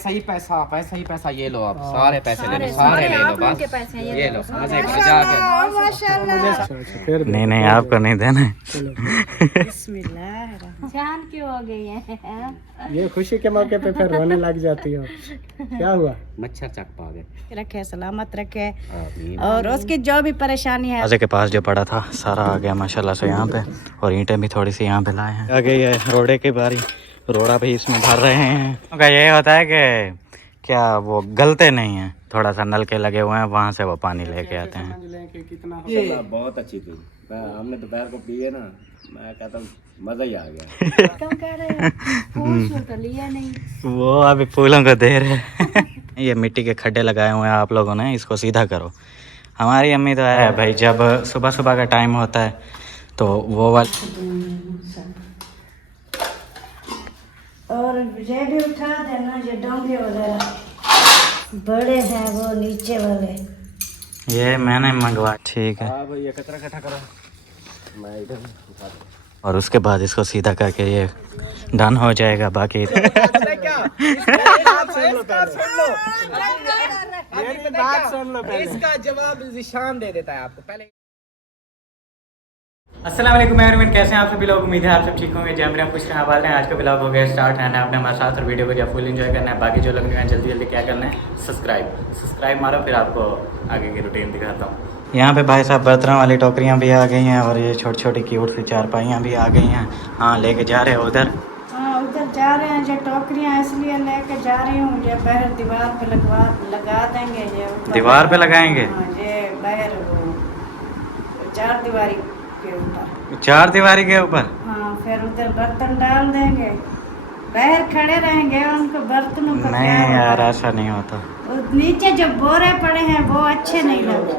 सही पैसा ये लो, आप सारे पैसे ले लो, सारे ले लो, बस ये लो, मजे के नहीं आपको नहीं देना है। जान क्यों हो गई है? ये खुशी के मौके पे फिर रोने लग जाती हो। क्या हुआ? मच्छर चक पा गए, रखे सलामत रखे और उसकी जो भी परेशानी है। दरवाजे के पास जो पड़ा था सारा आ गया माशाल्लाह से यहाँ पे, और ईंटें भी थोड़ी सी यहाँ पे लाए हैं। आ गई है रोड़े की बारी, रोड़ा भी इसमें भर रहे हैं। तो ये होता है कि क्या वो गलते नहीं है, थोड़ा सा नल के लगे हुए हैं, वहाँ से वो पानी लेके आते हैं। बहुत अच्छी थी, हमने दोपहर को पिए ना, मैं कहता हूँ मजा ही आ गया। कम कह रहे हैं फूल तो लिया नहीं, वो अभी फूलों को दे रहे हैं। ये मिट्टी के खड्डे लगाए हुए हैं आप लोगों ने, इसको सीधा करो। हमारी अम्मी तो है भाई, जब सुबह सुबह का टाइम होता है तो वो वाली और ये भी उठा देना, ये डोंगे वगैरह बड़े हैं वो नीचे वाले, ये मैंने मंगवा। ठीक है, भाई ये कचरा इकट्ठा करो, मैं इधर उठा दूँ। और उसके बाद इसको सीधा करके ये डन हो जाएगा। बाकी इसका जवाब निशान दे देता है आपको पहले। अस्सलाम वालेकुम एवरीवन, कैसे हैं आप सभी लोग? उम्मीद है आप सब ठीक होंगे। जय मेरा कुछ ना बात है। आज का ब्लॉग हो गया स्टार्ट है, आपने हमारे साथ और वीडियो को जब फुल एंजॉय करना है। बाकी जो लोग नहीं हैं जल्दी क्या करना है, सब्सक्राइब मारो, फिर आपको आगे की रूटीन दिखाता हूँ। यहाँ पे भाई साहब बर्तनों वाली टोकरियाँ भी आ गई हैं, और ये छोटी छोटी क्यूट सी चारपाइयाँ भी आ गई हैं। हाँ, लेके जा रहे हैं उधर। हाँ उधर जा रहे हैं, जो टोकरियाँ इसलिए लेके जा रही हूँ, ये बाहर दीवार पे लगा देंगे। ये दीवार पे लगाएंगे? हाँ, ये बाहर चार दीवारी के ऊपर। चार दीवारी के ऊपर? हाँ, फिर उधर बर्तन डाल देंगे, बाहर खड़े रहेंगे, उनको बर्तनों का नहीं यार, ऐसा नहीं होता। नीचे जो बोरे पड़े हैं वो अच्छे नहीं लगते।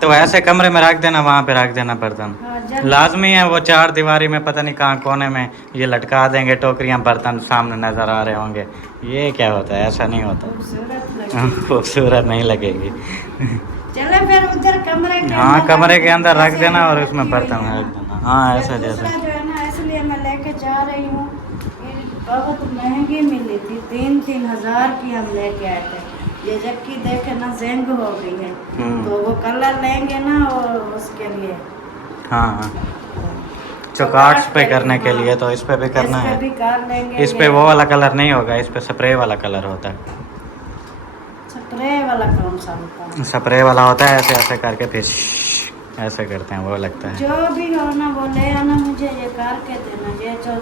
तो ऐसे कमरे में रख देना, वहाँ पे रख देना बर्तन। हाँ, लाजमी है। वो चार दीवारी में पता नहीं कहाँ कोने में ये लटका देंगे टोकरियाँ, बर्तन सामने नजर आ रहे होंगे। ये क्या होता है? ऐसा नहीं होता, खूबसूरत नहीं लगेगी। चले फिर उधर कमरे के हाँ, कमरे के अंदर रख देना और उसमें बर्तन रख देना। हाँ, ऐसा जैसा जो है ना, इसलिए मैं लेके जा रही हूँ। बहुत महंगी मिली थी, 3-3 हज़ार की हम लेके आए थे। ये जबकि देखे ना जेंग हो गई है, तो वो कलर लेंगे ना और उसके लिए। हाँ, चौकाट्स पे करने के लिए तो इस पे भी करना है। भी कर लेंगे। इस पे वो वाला कलर नहीं होगा, इस पे स्प्रे वाला कलर होता है। स्प्रे वाला कौन सा होता है? स्प्रे वाला होता है, ऐसे ऐसे करके फिर ऐसे करते हैं, वो लगता है। जो भी हो ना वो ले आना, मुझे ये करके देना, ये जो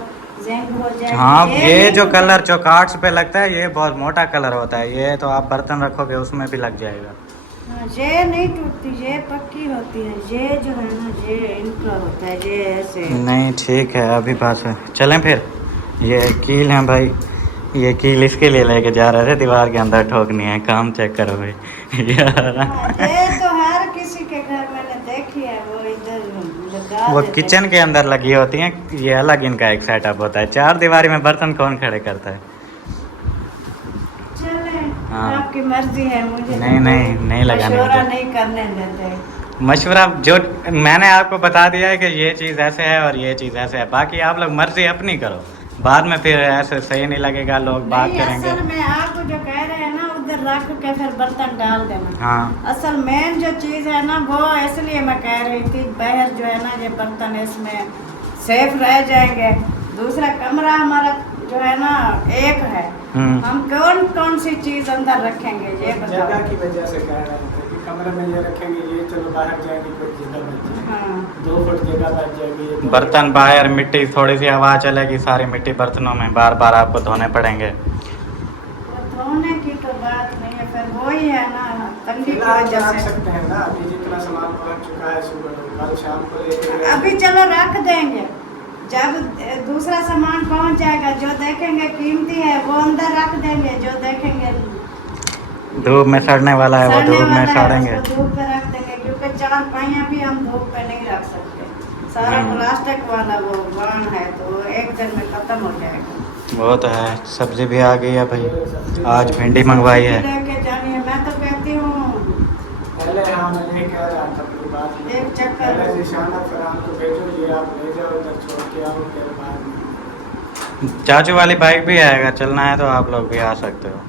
जेंग हो जाए। हाँ, ये जो कलर चौकाट्स पे लगता है ये बहुत मोटा कलर होता है। ये तो आप बर्तन रखोगे उसमें भी लग जाएगा। हाँ, ये नहीं टूटती, ये पक्की होती है। ये जो है ना, ये इनका होता है, ये ऐसे नहीं ठीक है, अभी पास है। चलें फिर। ये कील है भाई, ये कील इसके लिए लेके जा रहे थे, दीवार के अंदर ठोकनी है। काम चेक करो भाई यार। हाँ, ये तो हर किसी के घर मैंने देखी है, वो इधर लगा वो देते किचन के अंदर लगी होती हैं, ये अलग इनका एक सेटअप होता है। चार दीवारी में बर्तन कौन खड़े करता है? चले, हाँ। आपकी मर्जी है, मुझे नहीं लगाने मशवरा होते। नहीं करने देते। मशवरा जो मैंने आपको बता दिया है कि ये चीज़ ऐसे है और ये चीज़ ऐसे है, बाकी आप लोग मर्जी अपनी करो। बाद में फिर ऐसे सही नहीं लगेगा, लोग बात करेंगे। असल में आप जो कह रहे हैं ना, उधर रख के फिर बर्तन डाल देना। हाँ, असल मेन जो चीज़ है ना, वो इसलिए मैं कह रही थी, बाहर जो है ना, ये बर्तन इसमें सेफ रह जाएंगे। दूसरा कमरा हमारा जो है ना एक है, हम कौन कौन सी चीज़ अंदर रखेंगे ये बताओ। जगह की वजह से कह रहे थे कि कमरे में ये रखेंगे, ये चलो बाहर जाएंगे, कोई जगह बच जाएगी। हाँ, 2 फुट जगह बच जाएगी। बर्तन बाहर, मिट्टी थोड़ी सी हवा चलेगी, सारी मिट्टी बर्तनों में बार बार आपको धोने पड़ेंगे। धोने की तो बात नहीं है, फिर वही है ना, तंगी की वजह रख से। सकते हैं ना, अभी जितना सामान पहुंच चुका है सुबह, कल शाम को लेके अभी चलो रख देंगे, जब दूसरा सामान पहुंच जाएगा, जो देखेंगे कीमती है वो अंदर रख देंगे, जो देखेंगे धूप में सड़ने वाला है वो धूप में सड़ेंगे। धूप पे रख देंगे, क्योंकि चारपाइयाँ भी हम धूप पे नहीं रख सकते। सारा प्लास्टिक वाला वो बाण है, तो एक दिन में खत्म हो जाएगा। वो तो है। सब्जी भी आ गई है भाई, आज भिंडी मंगवाई है। लेके जानी है, मैं तो कहती हूँ पहले हाँ मैं नहीं कह रहा था कोई बात नहीं। एक चक्कर पहले निशाना फरहान को भेजो, ये आप ले जाओ, इधर छोड़ के आओ, फिर बाद में चाचू वाली बाइक भी आएगा, चलना है तो आप लोग भी आ सकते हो।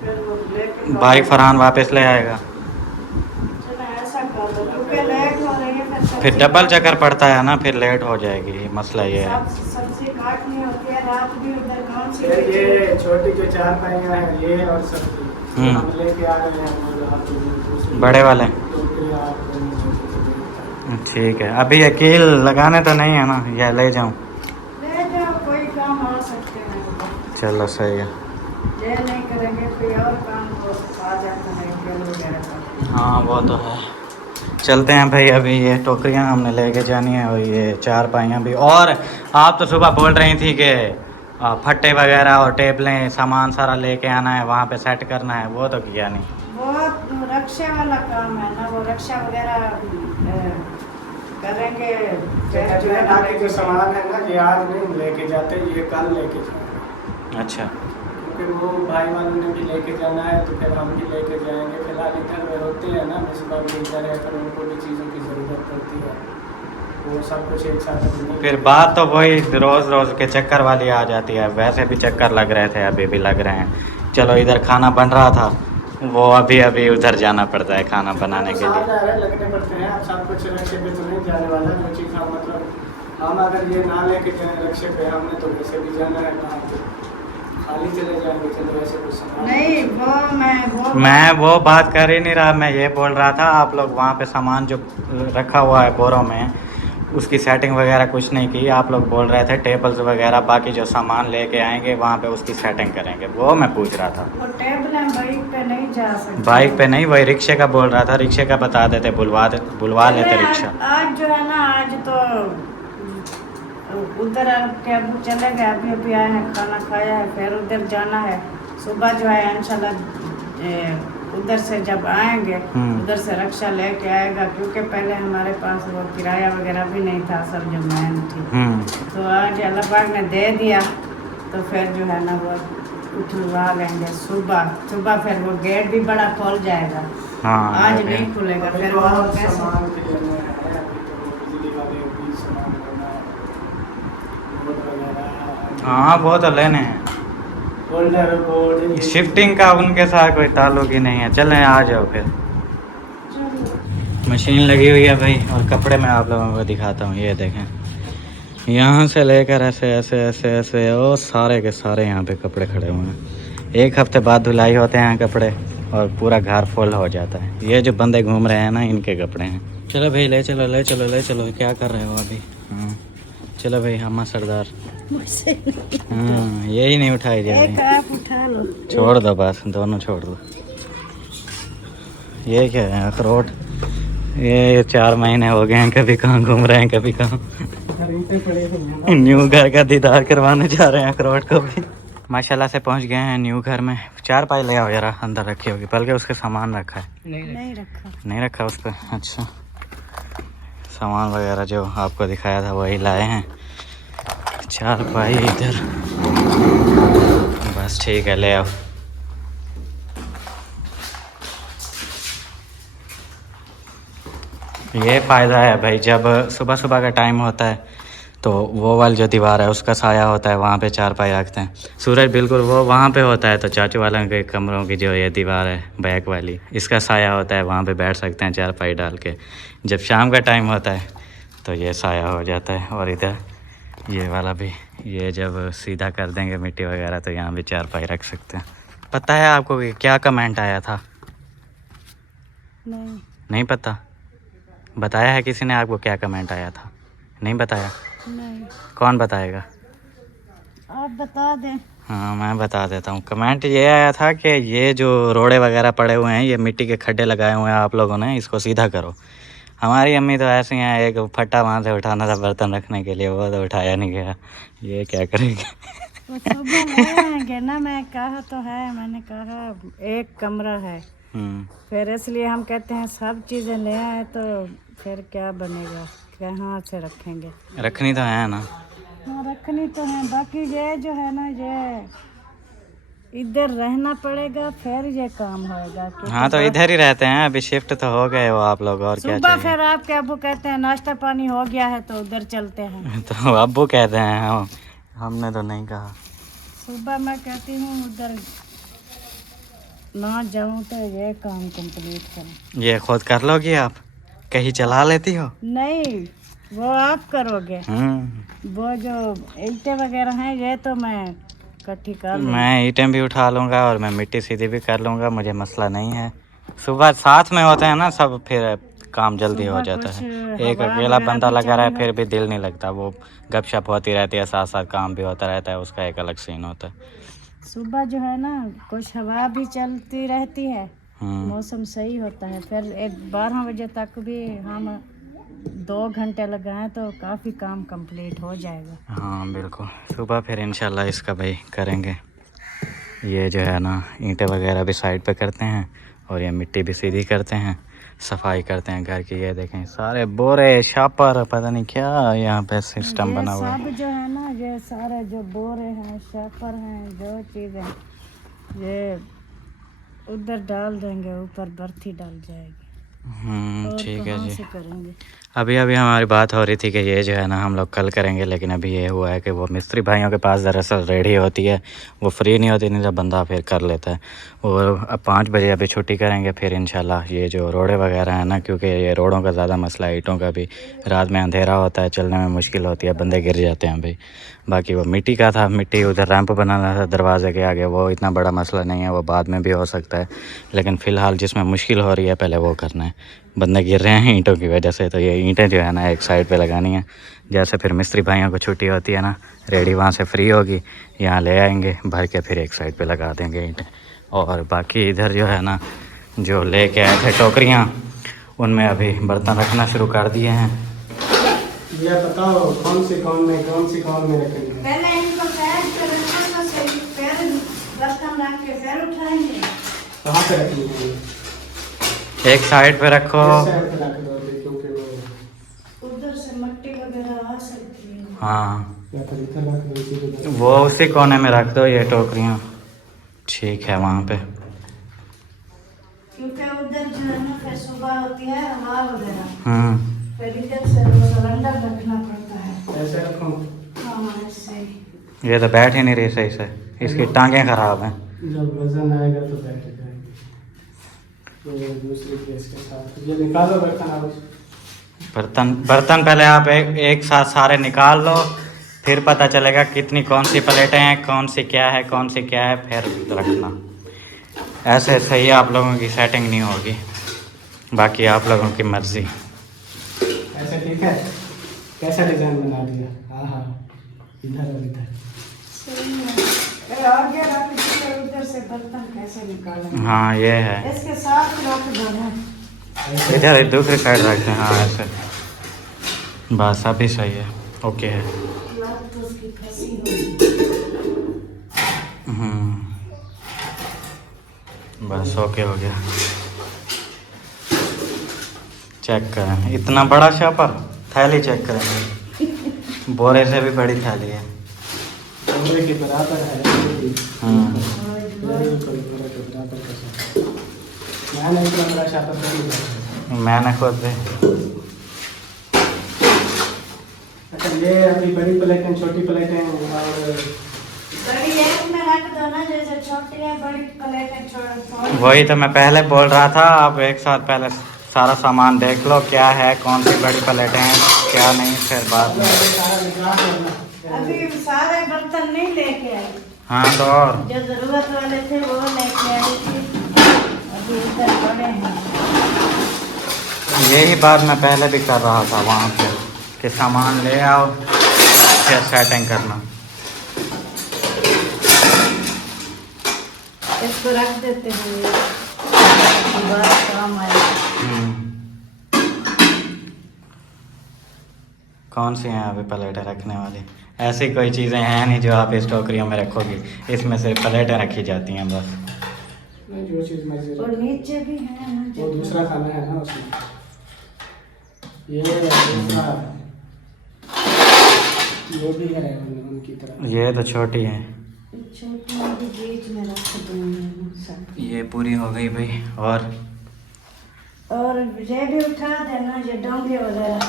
फिर वो लेके बाइक फरहान वापस ले आएगा। चलो ऐसा कर दो क्योंकि लेट हो रही है फिर सब्जी डबल काटनी चक्कर पड़ता है ना, फिर लेट हो जाएगी, मसला ये है। सब्जी काटनी होती है रात भी उधर कौन सी ये छोटी जो 4 पहिया है ये और सब्जी हम लेके आ रहे हैं वो रात में बड़े वाले टोकरियाँ आप ठीक है। अभी ये कील लगाने तो नहीं है ना, या ले जाऊं? ले जाओ, कोई काम आ सकते हैं। चलो सही है। ये नहीं करेंगे कोई और काम हो आ जाता है केल वगैरह का। हाँ वो तो है। चलते हैं भाई, अभी ये टोकरियाँ हमने लेके जानी है और ये 4 पाइयाँ भी। और आप तो सुबह बोल रही थी कि फट्टे वगैरह और टेबलें सामान सारा लेके आना है, वहाँ पे सेट करना है, वो तो किया नहीं। वो रक्षा वाला काम है ना, वो रक्षा वगैरह करेंगे। फिर जो है ना बाकी जो सामान है ना ये आज नहीं लेके जाते, ये कल लेके जाएंगे। अच्छा। फिर वो भाई वालों ने भी लेके जाना है तो फिर हम भी लेके जाएंगे। फिलहाल इधर में होते हैं ना, सुबह भी इधर है पर उनको भी चीज़ों की ज़रूरत पड़ती है, वो सब कुछ एक साथ नहीं। फिर बात तो वही रोज़ रोज़ के चक्कर वाली आ जाती है। वैसे भी चक्कर लग रहे थे, अभी भी लग रहे हैं। चलो इधर खाना बन रहा था, वो अभी अभी उधर जाना पड़ता है खाना बनाने के लिए। लगने पड़ते हैं, अब सब कुछ रक्षे पे तो नहीं जाने वाला। जो चीज़ हम मतलब हम अगर ये ना लेके जाए रक्षे पे, हमने तो वैसे भी जाना है कहाँ पे, खाली चले जाएंगे। चलो ऐसे कुछ सामान नहीं मैं वो बात कर ही नहीं रहा, मैं ये बोल रहा था आप लोग वहाँ पे सामान जो रखा हुआ है बोरों में, उसकी सेटिंग वगैरह कुछ नहीं की। आप लोग बोल रहे थे टेबल्स वगैरह बाकी जो सामान लेके आएंगे वहाँ पे उसकी सेटिंग करेंगे, वो मैं पूछ रहा था। वो टेबल है, बाइक पे नहीं जा सकते। बाइक पे नहीं, वही रिक्शे का बोल रहा था। रिक्शे का बता देते, बुलवा लेते रिक्शा। आज जो है ना, आज तो उधर टेबल चले गए, अभी अभी आए हैं, खाना खाया है, फिर उधर जाना है। सुबह जो है इंशाल्लाह उधर से जब आएंगे उधर से रक्षा लेके आएगा, क्योंकि पहले हमारे पास वो किराया वगैरह भी नहीं था, सब जो मैन थी। तो आज अल्लाह पाक ने दे दिया, तो फिर जो है ना वो उठवा लेंगे सुबह फिर वो गेट भी बड़ा खोल जाएगा। हाँ, आज नहीं खुलेगा, फिर वो कैसे? सामान भी लेना है, अभी तो बिजली वाले भी सामान लेना है, बोर्ड वगैरह। हाँ वो तो लेने हैं। होल्डर बोर्ड शिफ्टिंग का उनके साथ कोई ताल्लुक ही नहीं है। चलें आ जाओ फिर। मशीन लगी हुई है भाई, और कपड़े मैं आप लोगों को दिखाता हूँ। ये देखें, यहाँ से लेकर ऐसे ऐसे ऐसे ऐसे वो सारे के सारे यहाँ पे कपड़े खड़े हुए हैं। 1 हफ्ते बाद धुलाई होते हैं कपड़े और पूरा घर फुल हो जाता है। ये जो बंदे घूम रहे हैं ना, इनके कपड़े हैं। चलो भाई ले चलो ले चलो ले चलो। क्या कर रहे हो अभी? हाँ चलो भाई, अम्मा सरदार। हाँ यही नहीं उठाई जा रही। आप उठा लो, छोड़ दो बस, दोनों छोड़ दो। ये क्या है? अखरोट। ये 4 महीने हो गए हैं, कभी कहाँ घूम रहे हैं कभी कहाँ। न्यू घर का दीदार करवाने जा रहे हैं अखरोट को भी। माशाल्लाह से पहुंच गए हैं न्यू घर में। 4 पाई ले आओ यार, अंदर रखी होगी, बल्कि उसके सामान रखा है। नहीं रखा उस पर। अच्छा, सामान वगैरह जो आपको दिखाया था वही लाए हैं। 4 पाई इधर, बस ठीक है ले आओ। ये फ़ायदा है भाई, जब सुबह सुबह का टाइम होता है तो वो वाली जो दीवार है उसका साया होता है, वहाँ पे 4 पाई रखते हैं। सूरज बिल्कुल वो वहाँ पे होता है, तो चाचू वालों के कमरों की जो ये दीवार है बैक वाली, इसका साया होता है, वहाँ पे बैठ सकते हैं 4 पाई डाल के। जब शाम का टाइम होता है तो ये साया हो जाता है। और इधर ये वाला भी, ये जब सीधा कर देंगे मिट्टी वगैरह तो यहाँ भी 4 पाई रख सकते हैं। पता है आपको कि क्या कमेंट आया था? नहीं पता? बताया है किसी ने आपको क्या कमेंट आया था? नहीं बताया? नहीं। कौन बताएगा? आप बता दें। हाँ मैं बता देता हूँ। कमेंट ये आया था कि ये जो रोड़े वगैरह पड़े हुए हैं, ये मिट्टी के खड्डे लगाए हुए हैं आप लोगों ने, इसको सीधा करो। हमारी अम्मी तो ऐसी हैं, एक फट्टा वहाँ से उठाना था बर्तन रखने के लिए, वो तो उठाया नहीं गया। ये क्या करेंगे? वो सुबह ले आएंगे ना, मैं कहा तो है, मैंने कहा एक कमरा है, फिर इसलिए हम कहते हैं सब चीज़ें ले आए तो फिर क्या बनेगा, कहाँ से रखेंगे? रखनी तो है ना। हाँ रखनी तो है, बाकी ये जो है ना, ये इधर रहना पड़ेगा फिर ये काम होएगा। हाँ तो इधर ही रहते हैं, अभी शिफ्ट तो हो गए हो आप लोग, और क्या सुबह चाहिए? फिर आपके अबू कहते हैं नाश्ता पानी हो गया है तो उधर चलते हैं। तो अब्बू कहते हैं हम, हमने तो नहीं कहा। सुबह मैं कहती हूँ उधर ना जाऊँ तो ये काम कंप्लीट करूँ। ये खुद कर लोगी आप? कहीं चला लेती हो? नहीं, वो आप करोगे। वो जो ईंटें वगैरह हैं ये तो मैं इकट्ठी कर लूँगी। मैं ईंटें भी उठा लूँगा और मैं मिट्टी सीधी भी कर लूँगा, मुझे मसला नहीं है। सुबह साथ में होते हैं ना सब, फिर काम जल्दी हो सुबह जाता कुछ है। एक हवा अकेला वगैरह बंदा भी लगा रहा है चलेगा। फिर भी दिल नहीं लगता, वो गपशप होती रहती है, साथ साथ काम भी होता रहता है, उसका एक अलग सीन होता है। सुबह जो है ना कुछ हवा भी चलती रहती है, मौसम सही होता है। फिर 12 बजे तक भी हम 2 घंटे लगाएं तो काफ़ी काम कंप्लीट हो जाएगा। हाँ बिल्कुल, सुबह फिर इंशाल्लाह इसका भाई करेंगे। ये जो है ना ईंटें वगैरह भी साइड पे करते हैं और ये मिट्टी भी सीधी करते हैं, सफाई करते हैं घर की। ये देखें सारे बोरे शापर पता नहीं क्या यहाँ पे सिस्टम बना हुआ है। सब जो है ना ये सारे जो बोरे हैं, शापर हैं, जो चीज़ें ये उधर डाल देंगे, ऊपर बर्थी डाल जाएगी। ठीक है जी। से करेंगे। अभी हमारी बात हो रही थी कि ये जो है ना हम लोग कल करेंगे, लेकिन अभी ये हुआ है कि वो मिस्त्री भाइयों के पास दरअसल रेडी होती है, वो फ्री नहीं होती, नहीं तो बंदा फिर कर लेता है। और अब 5 बजे अभी छुट्टी करेंगे, फिर इंशाल्लाह ये जो रोडें वगैरह हैं ना, क्योंकि ये रोडों का ज़्यादा मसला है, ईंटों का भी, रात में अंधेरा होता है, चलने में मुश्किल होती है, बंदे गिर जाते हैं भाई। बाकी वो मिट्टी का था, मिट्टी उधर रैंप बनाना था दरवाजे के आगे, वो इतना बड़ा मसला नहीं है, वो बाद में भी हो सकता है। लेकिन फ़िलहाल जिसमें मुश्किल हो रही है पहले वो करना है, बंदे गिर रहे हैं ईंटों की वजह से। तो ये ईंटें जो है ना एक साइड पे लगानी है, जैसे फिर मिस्त्री भाइयों को छुट्टी होती है ना, रेडी वहाँ से फ्री होगी, यहाँ ले आएंगे भर के, फिर एक साइड पे लगा देंगे ईंटें। और बाकी इधर जो है ना जो लेके आए थे टोकरियाँ, उनमें अभी बर्तन रखना शुरू कर दिए हैं। ये बताओ कौन सी कौन में रखेंगे? पहले इनको पैर पे रखना, फिर बर्तन रख के फिर उठाएंगे। कहाँ पे रखेंगे? एक साइड पे रखो, इस साइड पे रख दो, क्योंकि वो उधर से मिट्टी वगैरह आ सकती है। हाँ या तो इधर रख दो, इसी को वो उसी कोने में रख दो ये टोकरियाँ, ठीक है वहाँ पे। क्योंकि उधर जो है ना फिर सुबह होती है हवा वगैरह, हम्म फिर इधर से वो सिलेंडर रखना पड़ता है। ऐसे रखो। हाँ ऐसे ही। ये तो बैठ ही नहीं रही सही से, इसकी टांगें खराब हैं। जब वजन आएगा तो बैठ जाएगी। ये दूसरी केस के साथ ये निकालो बर्तन आप। बर्तन पहले आप एक साथ सारे निकाल लो, फिर पता चलेगा कितनी कौन सी प्लेटें हैं, कौन सी क्या है, फिर रखना। ऐसे सही आप लोगों की सेटिंग नहीं होगी, बाकी आप लोगों की मर्ज़ी। ऐसे ठीक है? कैसा डिजाइन बना दिया? हाँ हाँ, इधर और इधर। आगे रख दीजिए, उधर से बर्तन कैसे निकालेंगे? हाँ ये है, इसके साथ रख दो ना। इधर दूसरी साइड रखते हैं। हाँ ऐसे, बस अभी सही है, ओके है। लात तो उसकी फंसी होगी। बस ओके हो गया। चेक करें, इतना बड़ा शापर, थैली चेक करेंगे, बोरे से भी बड़ी थैली है। बोरे के बराबर है। बिल्कुल बोरे के बराबर का। मैंने इतना बड़ा शापर नहीं देखा। मैंने खुद भी। अच्छा ये अभी बड़ी प्लेटें, छोटी प्लेटें और बड़ी एक में रख दो ना, जैसे छोटी है बड़ी प्लेटें छोड़। वही तो मैं पहले बोल रहा था, आप एक साथ पहले सारा सामान देख लो क्या है, कौन सी बड़ी प्लेटें हैं क्या नहीं, फिर बाद में। अभी सारे बर्तन नहीं लेके आए। हाँ तो और जो जरूरत वाले थे वो लेके आए थे, अभी इधर पड़े हैं। यही बात मैं पहले भी कर रहा था वहाँ पे कि सामान ले आओ फिर सेटिंग करना। इसको रख देते हैं, दोबारा काम आएगा। कौन सी हैं अभी प्लेटें रखने वाली? ऐसी कोई चीज़ें हैं नहीं जो आप इस टोकरियों में रखोगी, इसमें सिर्फ प्लेटें रखी जाती हैं बस। जो चीज़ मर्जी और नीचे भी है ना, वो दूसरा खाना है ना उसमें। ये दूसरा ये भी है उनकी तरह। ये तो छोटी है, छोटी भी बीच में रख देंगे सब। ये पूरी हो गई भाई। और ये भी उठा देना, ये डोंगे वगैरह।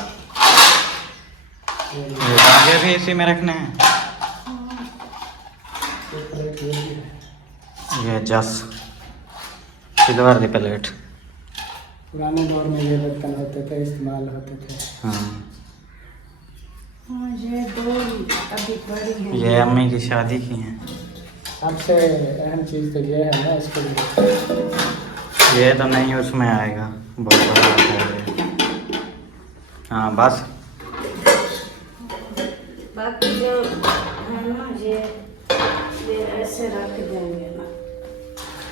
ये धागे भी इसी में रखने हैं। प्लेट ये भी है। ये जस सिल्वर दी प्लेट। पुराने दौर में ये बर्तन होते थे, इस्तेमाल होते थे। हाँ, ये दो अभी बड़ी हैं। ये अम्मी की शादी की हैं। सबसे अहम चीज़ तो ये है ना इसके लिए। ये तो नहीं उसमें आएगा, बहुत बड़ा आता है ये। हाँ बस। बाकी जो है ना ये ऐसे रख देंगे ना।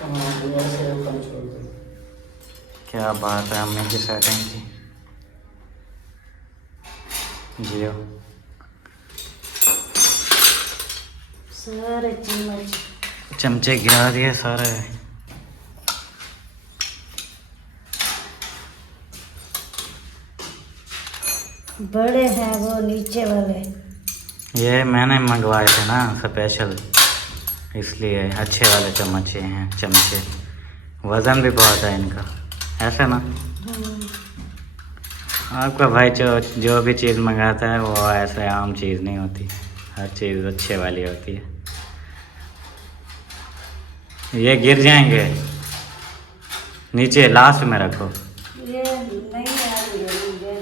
हाँ, ये ऐसे ऊपर छोड़ दो। क्या बात है अम्मी की सेटिंग की। जियो सारे चम्मच चमचे गिरा दिए सारे। बड़े हैं वो नीचे वाले। ये मैंने मंगवाए थे ना स्पेशल, इसलिए अच्छे वाले चम्मच हैं चमचे। वज़न भी बहुत है इनका, ऐसा ना। आपका भाई जो भी चीज़ मंगाता है वो ऐसे आम चीज़ नहीं होती, हर चीज़ अच्छे वाली होती है। ये गिर जाएंगे नीचे, लास्ट में रखो। ये नहीं आ रही है,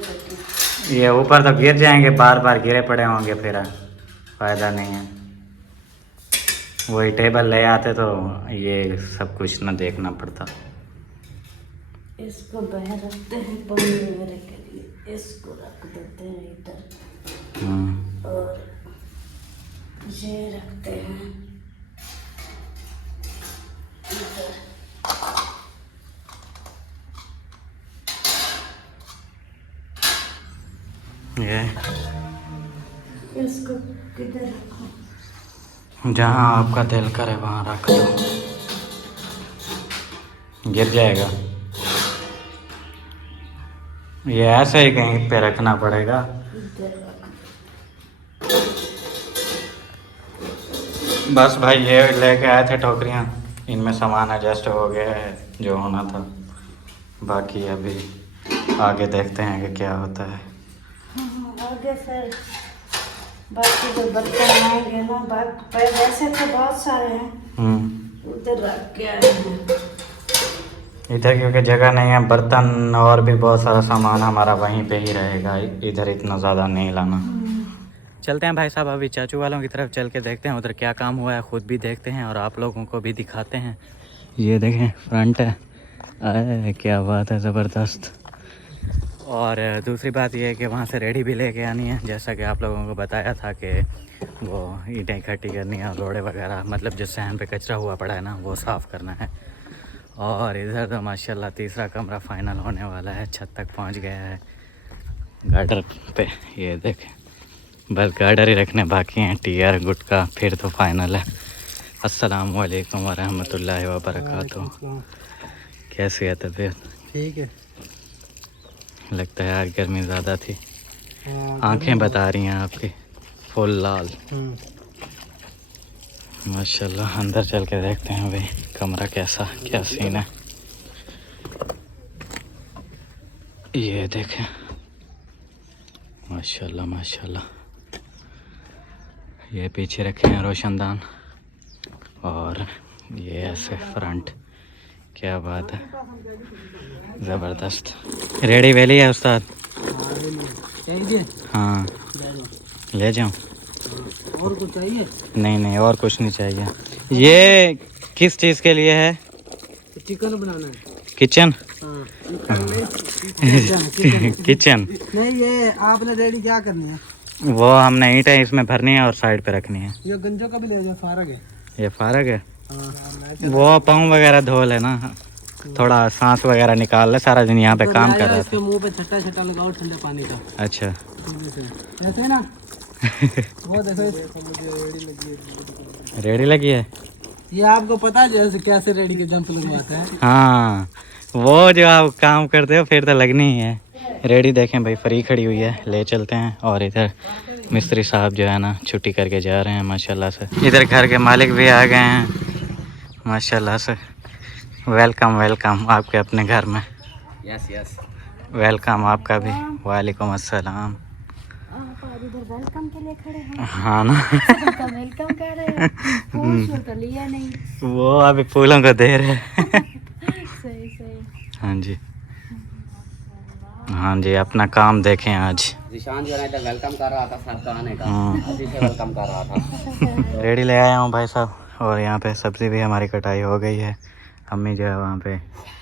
ये ऊपर तो गिर जाएंगे, बार बार गिरे पड़े होंगे, फिर फ़ायदा नहीं है। वही टेबल ले आते तो ये सब कुछ ना देखना पड़ता। इसको बाहर रखते हैं पानी वगैरह के लिए, इसको रख देते हैं इधर और ये रखते हैं इधर। ये इसको किधर रखो? जहाँ आपका दिल करे वहाँ रख दो, गिर जाएगा। ये ऐसे ही कहीं पे रखना पड़ेगा। इधर रख। बस भाई ये लेके आए थे टोकरियाँ, इनमें सामान एडजस्ट हो गया है जो होना था। बाकी अभी आगे देखते हैं कि क्या होता है। आगे फिर बाकी जो बर्तन आएंगे ना, बाकी वैसे तो बहुत सारे हैं, उधर रख के आए हैं। इधर क्योंकि जगह नहीं है, बर्तन और भी बहुत सारा सामान हमारा वहीं पे ही रहेगा, इधर इतना ज़्यादा नहीं लाना। चलते हैं भाई साहब, अभी चाचू वालों की तरफ चल के देखते हैं उधर क्या काम हुआ है, ख़ुद भी देखते हैं और आप लोगों को भी दिखाते हैं। ये देखें फ्रंट है, अरे क्या बात है, ज़बरदस्त। और दूसरी बात ये है कि वहाँ से रेडी भी लेके आनी है, जैसा कि आप लोगों को बताया था कि वो ईंटें इकट्ठी करनी है और रोड़े वगैरह, मतलब जो सहन पे कचरा हुआ पड़ा है ना वो साफ़ करना है। और इधर तो माशाल्लाह तीसरा कमरा फाइनल होने वाला है, छत तक पहुँच गया है गार्डर पे। ये देखें, बस गार्डर ही रखने बाकी हैं, टीयर गुटका, फिर तो फाइनल है। अस्सलाम वालेकुम वरहमतुल्लाहि वबरकातुहू। कैसी है तबीयत? ठीक है। लगता है आज गर्मी ज़्यादा थी, आंखें बता रही हैं आपकी फुल लाल। माशाल्लाह अंदर चल के देखते हैं भाई कमरा कैसा, क्या सीन है। ये देखें माशाल्लाह माशाल्लाह। ये पीछे रखे हैं रोशनदान और ये ऐसे फ्रंट, क्या बात है, ज़बरदस्त। रेडी वेली है उस्ताद? हाँ ले जाऊँ? और कुछ चाहिए? नहीं नहीं और कुछ नहीं चाहिए। ये किस चीज़ के लिए है? चिकन बनाना है। किचन? किचन नहीं, ये आपने रेडी क्या करनी है? वो हमने ईंटें इसमें भरनी है और साइड पे रखनी है। ये गंजो का भी ले जाओ, फारग है। ये फारग है? वो पाँव वगैरह धो लेना, थोड़ा सांस वगैरह निकाल ले, सारा दिन यहाँ पे काम कर रहा था। मुंह पे छट्टा छट्टा लगाओ ठंडे पानी का। अच्छा ऐसे ना वो देखो रेडी लगी है। ये आपको पता है जैसे कैसे रेडी के जंप लगवाते हैं? हाँ वो जो आप काम करते हो फिर तो लगनी ही है। रेडी देखें भाई फ्री खड़ी हुई है, ले चलते हैं। और इधर मिस्त्री साहब जो है ना छुट्टी करके जा रहे हैं माशाल्लाह से। इधर घर के मालिक भी आ गए हैं माशाल्लाह से। वेलकम वेलकम आपके अपने घर में। यस यस वेलकम आपका भी। वालेकुम अस्सलाम। और इधर वेलकम के लिए खड़े हैं। हाँ ना, सबका वेलकम कर रहे हैं। फूल तो लिया नहीं। वो अभी फूलों को दे रहे हैं। सही सही। हाँ जी, हाँ जी, अपना काम देखें आज। जिशान जो है इधर वेलकम कर रहा था सर का आने का, अभी से वेलकम कर रहा था। रेडी ले आया हूँ भाई साहब, और यहाँ पे सब्ज़ी भी हमारी कटाई हो गई है। अम्मी जो है वहाँ पे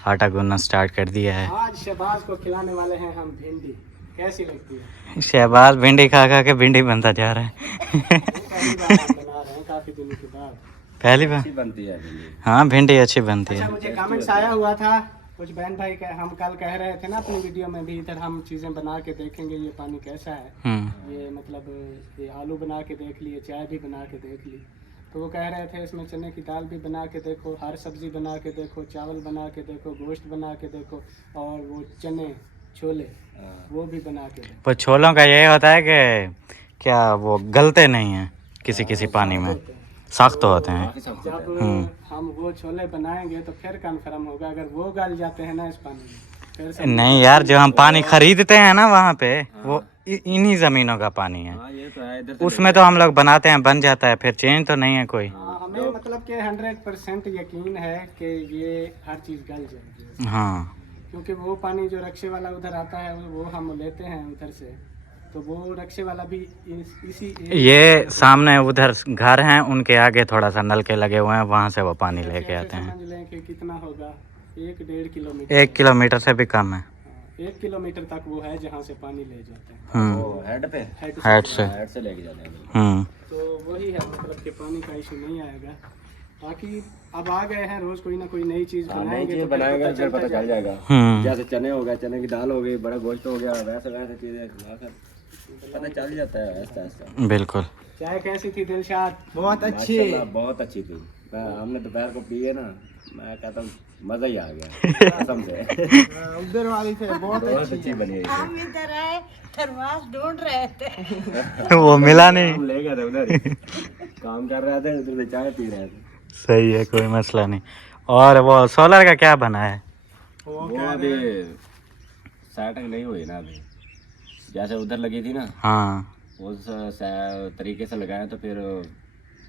आटा गूंदना स्टार्ट कर दिया है। आज शहबाज को खिलाने वाले हैं हम भिंडी, कैसी लगती है? शहबाज भिंडी खा खा के भिंडी बनता जा रहा है। पहली बार हम बना रहे हैं काफी दिनों के बाद। पहली बार? अच्छी बनती है भिंडी। हाँ, भिंडी अच्छी बनती अच्छा, है। मुझे कमेंट्स आया हुआ था कुछ बहन भाई का, हम कल कह रहे थे ना अपनी वीडियो में भी, इधर हम चीज़ें बना के देखेंगे ये पानी कैसा है। ये मतलब ये आलू बना के देख लिए, चाय भी बना के देख ली, तो वो कह रहे थे इसमें चने की दाल भी बना के देखो, हर सब्जी बना के देखो, चावल बना के देखो, गोश्त बना के देखो, और वो चने छोले वो भी बना के देखो। वो छोलों का ये होता है कि क्या वो गलते नहीं हैं किसी किसी पानी में, सख्त होते हैं। जब हम वो छोले बनाएंगे तो फिर कन्फर्म होगा, अगर वो गल जाते हैं ना इस पानी में फिर से नहीं यार, जो हम पानी खरीदते हैं ना वहाँ पे, वो इन्हीं ज़मीनों का पानी है। हाँ, ये तो है। इधर उसमें तो हम लोग बनाते हैं, बन जाता है, फिर चेंज तो नहीं है कोई। हमें मतलब कि 100% यकीन है कि ये हर चीज़ गल जाएगी, हाँ, क्योंकि वो पानी जो रक्शे वाला उधर आता है वो हम लेते हैं उधर से, तो वो रक्शे वाला भी इसी ये सामने उधर घर हैं, उनके आगे थोड़ा सा नलके लगे हुए हैं, वहाँ से वो पानी लेके आते हैं। समझ लें कि कितना होगा, 1-1.5 किलोमीटर। 1 किलोमीटर से भी कम है। 1 किलोमीटर तक वो है जहाँ से पानी ले जाते हैं, वो हेड पे हेड से। हेड से लेके जाते हैं। तो वही है, मतलब कि पानी का इशू नहीं आएगा। बाकी अब आ गए हैं, रोज कोई ना कोई नई चीज हाँ, नई बनाएंगे चीज तो फिर बनाएगा फिर पता चल जाएगा। जैसे चने हो गए, चने की दाल हो गई, बड़ा गोश्त हो गया, वैसे वैसे चीजें खिलाकर पता चल जाता है ऐसा ऐसा। बिल्कुल। चाय कैसी थी दिलशाद? बहुत अच्छी। माशाल्लाह, बहुत अच्छी थी। हमने दोपहर को पी है ना, मैं कहता हूँ मजा ही आ गया कसम से। उधर वाली थे बहुत अच्छी बनी है। हम इधर आए थर्मास ढूंढ रहे थे, वो मिला नहीं। हम ले गए थे उधर ही। काम कर रहे थे, उधर से चाय पी रहे थे। सही है, कोई मसला नहीं। और वो सोलर का क्या बना है? वो अभी सेटिंग नहीं हुई ना अभी, जैसे उधर लगी थी ना, हाँ, उस तरीके से लगाए तो फिर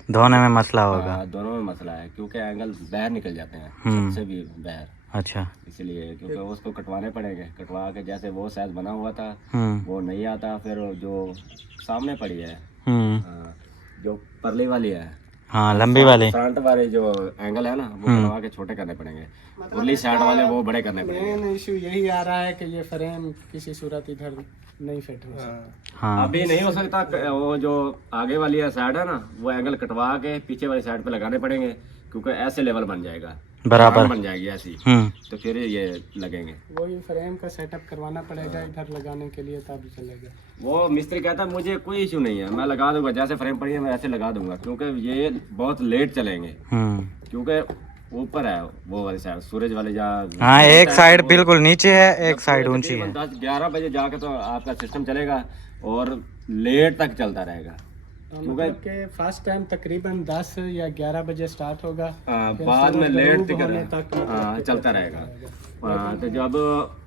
धोने में मसला होगा। दोनों में मसला है, क्योंकि एंगल बाहर निकल जाते हैं, छत से भी बाहर, अच्छा। इसलिए क्योंकि उसको कटवाने पड़ेंगे। कटवा के जैसे वो शायद बना हुआ था वो नहीं आता, फिर जो सामने पड़ी है जो परली वाली है, हाँ, लंबी वाली, फ्रंट वाले जो एंगल है ना, वो कटवा के छोटे करने पड़ेंगे, उरली साइड वाले वो बड़े करने पड़ेंगे। मेन इशू यही आ रहा है कि ये फ्रेम किसी सूरत इधर नहीं फिट हो सकता। हाँ, अभी नहीं हो सकता। वो जो आगे वाली साइड है ना, वो एंगल कटवा के पीछे वाली साइड पे लगाने पड़ेंगे, क्योंकि ऐसे लेवल बन जाएगा, बराबर बन जाएगी ऐसी, तो फिर ये लगेंगे। वही फ्रेम का सेटअप करवाना पड़ेगा इधर लगाने के लिए, तब चलेगा। वो मिस्त्री कहता है मुझे कोई इशू नहीं है, मैं लगा दूंगा, जैसे फ्रेम पड़ी है मैं ऐसे लगा दूंगा, क्योंकि ये बहुत लेट चलेंगे, क्योंकि ऊपर है वो वाली साइड, सूरज वाले जहाँ। हाँ, एक साइड बिल्कुल नीचे है, एक साइड ऊंची है। 10-11 बजे जाके तो आपका सिस्टम चलेगा और लेट तक चलता रहेगा, मतलब के फर्स्ट टाइम तकरीबन 10 या 11 बजे स्टार्ट होगा, बाद में लेट तक तक चलता रहेगा। तो जब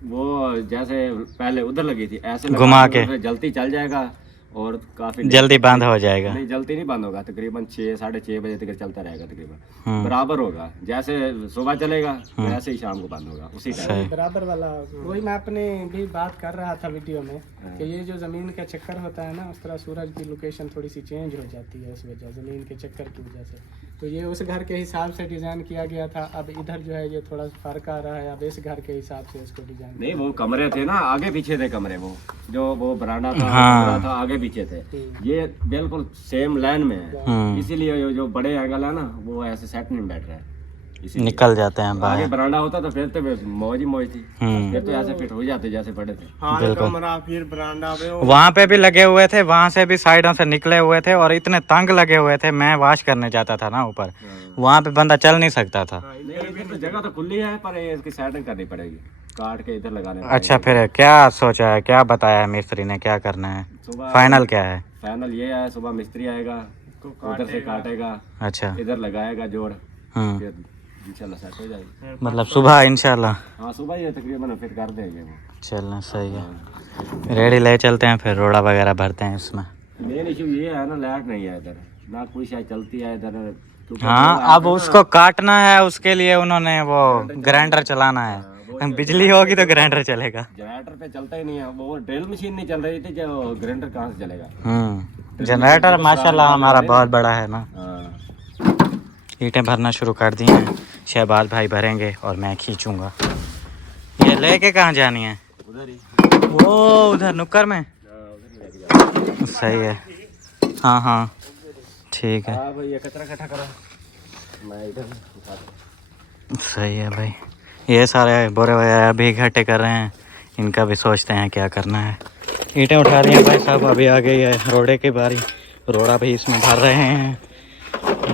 वो जैसे पहले उधर लगी थी, ऐसे घुमा के जल्दी चल जाएगा और काफी जल्दी बंद हो जाएगा। नहीं, जल्दी नहीं बंद होगा, तकरीबन 6-6:30 बजे तक चलता रहेगा, तकरीबन बराबर होगा। जैसे सुबह चलेगा वैसे ही शाम को बंद होगा, उसी टाइम बराबर वाला। वही मैं अपने भी बात कर रहा था वीडियो में कि ये जो ज़मीन का चक्कर होता है ना, उस तरह सूरज की लोकेशन थोड़ी सी चेंज हो जाती है इस वजह, ज़मीन के चक्कर की वजह से। तो ये उस घर के हिसाब से डिज़ाइन किया गया था, अब इधर जो है ये थोड़ा फ़र्क आ रहा है, अब इस घर के हिसाब से इसको डिज़ाइन। नहीं, वो कमरे थे ना, आगे पीछे थे कमरे, वो बरांडा था, आगे पीछे थे, ये बिल्कुल सेम लाइन में है, इसीलिए जो बड़े एंगल है ना वो ऐसे सेट नहीं बैठ रहा है, निकल जाते हैं आगे बाहर। बरांडा होता तो फिर तो मौज ही मौज थी, फिर तो ऐसे फिट हो जाते जैसे पड़े थे। कमरा फिर बरांडा पे वहाँ पे भी लगे हुए थे, वहाँ से भी साइडों से निकले हुए थे, और इतने तंग लगे हुए थे, मैं वॉश करने जाता था ना ऊपर, वहाँ पे बंदा चल नहीं सकता था। नहीं, तो जगह तो खुली है, पर इसकी सेटिंग करनी पड़ेगी, काट के इधर लगाने अच्छा, फिर क्या सोचा है, क्या बताया है मिस्त्री ने, क्या करना है, फाइनल क्या है? फाइनल ये है, सुबह मिस्त्री आएगा, उधर से काटेगा, अच्छा, इधर लगाएगा जोड़, फिर इंशाल्लाह सेट हो जाएगी। मतलब सुबह इंशाल्लाह। हाँ सुबह ही तकरीबन फिर कर देंगे वो। चलना सही है, रेडी ले चलते हैं फिर रोड़ा वगैरह भरते हैं इसमें। मेन इशू ये है ना, लाइट नहीं है इधर, ना कोई शायद चलती है इधर। हाँ अब उसको काटना है, उसके लिए उन्होंने वो ग्राइंडर चलाना है। बिजली होगी तो ग्राइंडर चलेगा। जनरेटर पे चलता ही नहीं है, वो ड्रिल मशीन नहीं चल रही थी, जो ग्राइंडर कहाँ से चलेगा। जनरेटर माशाल्लाह हमारा बहुत बड़ा है ना। हाँ। ईंटें भरना शुरू कर दी हैं, शहबाज भाई भरेंगे और मैं खींचूंगा। ये लेके कहाँ जानी है? उधर ही, वो उधर नुक्कर में। सही है, हाँ हाँ ठीक है। हाँ भाई ये कचरा इकट्ठा करो, मैं इधर उठा दूँ। सही है भाई, ये सारे बोरे वगैरह अभी इकट्ठे कर रहे हैं, इनका भी सोचते हैं क्या करना है। ईंटें उठा रही हैं भाई साहब, अभी आ गई है रोड़े की बारी। रोड़ा भी इसमें भर रहे हैं,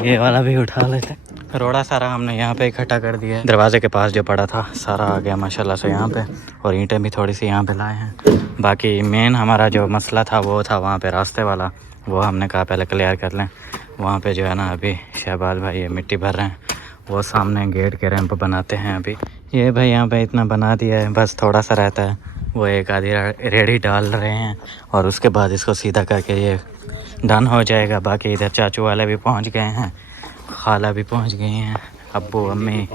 ये वाला भी उठा लेते हैं। रोड़ा सारा हमने यहाँ पे इकट्ठा कर दिया है, दरवाजे के पास जो पड़ा था सारा आ गया माशाल्लाह से यहाँ पे। और ईंटें भी थोड़ी सी यहाँ पे लाए हैं। बाकी मेन हमारा जो मसला था वो था वहाँ पे रास्ते वाला, वो हमने कहा पहले क्लियर कर लें। वहाँ पे जो है ना अभी शहबाज भाई ये मिट्टी भर रहे हैं, वो सामने गेट के रैंप बनाते हैं अभी। ये भाई यहाँ पे इतना बना दिया है, बस थोड़ा सा रहता है, वो एक आधी रेडी डाल रहे हैं और उसके बाद इसको सीधा करके ये डन हो जाएगा। बाकी इधर चाचू वाले भी पहुँच गए हैं, खाला भी पहुँच गई हैं, अब्बू अम्मी।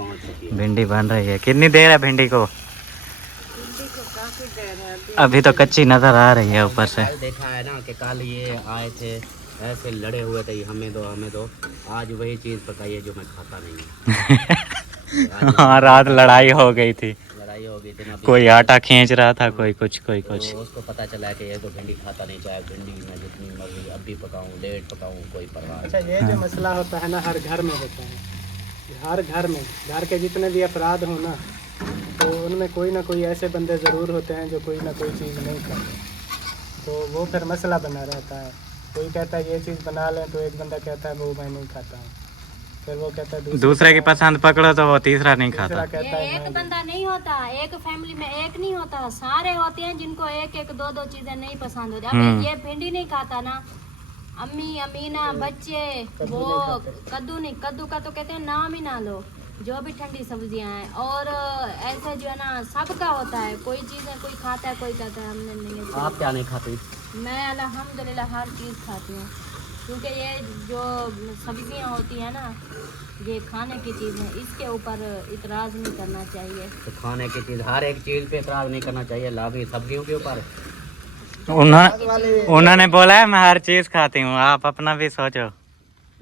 भिंडी बन रही है। कितनी देर है भिंडी को? अभी तो कच्ची नज़र आ रही है ऊपर से। कल देखा है ना कि कल ये आए थे ऐसे लड़े हुए थे, हमें दो। आज वही चीज़ पकाई है जो मैं खाता नहीं हूँ। हाँ रात लड़ाई हो गई थी, लड़ाई हो गई थी ना। कोई आटा खींच रहा था, कोई कुछ कोई कुछ। तो उसको पता चला कि ये तो भिंडी खाता नहीं, चाहे भिंडी मैं जितनी मर्जी अब भी पकाऊँ, लेट पकाऊँ, कोई परवाह नहीं। अच्छा ये जो मसला होता है ना हर घर में होता है, हर घर में, घर के जितने भी अपराध हो ना, तो उनमें कोई ना कोई ऐसे बंदे ज़रूर होते हैं जो कोई ना कोई चीज़ नहीं खाते, तो वो फिर मसला बना रहता है। कोई कहता है ये चीज़ बना लें, तो एक बंदा कहता है वो मैं नहीं खाता हूँ, फिर वो कहता है दूसरे की पसंद पकड़ो तो वो तीसरा नहीं खाता। दूसरा कहता है एक मैं बंदा नहीं होता, एक फैमिली में एक नहीं होता, सारे होते हैं जिनको एक एक दो दो चीजें नहीं पसंद होती। अब ये भिंडी नहीं खाता ना, अम्मी अमीना बच्चे वो कद्दू नहीं, कद्दू का तो कहते हैं नाम ही ना लो, जो भी ठंडी सब्जियां हैं। और ऐसे जो है ना सबका होता है, कोई चीज़ें कोई खाता है कोई कहता है हमने नहीं है। आप क्या नहीं खाते? मैं अल्हम्दुलिल्लाह हर चीज़ खाती हूँ, क्योंकि ये जो सब्जियां होती है ना ये खाने की चीज़ है, इसके ऊपर इतराज़ नहीं करना चाहिए। तो खाने की चीज़, हर एक चीज़ पे इतराज़ नहीं करना चाहिए, लाभी सब्जियों के ऊपर। उन्होंने बोला है मैं हर चीज़ खाती हूँ, आप अपना भी सोचो।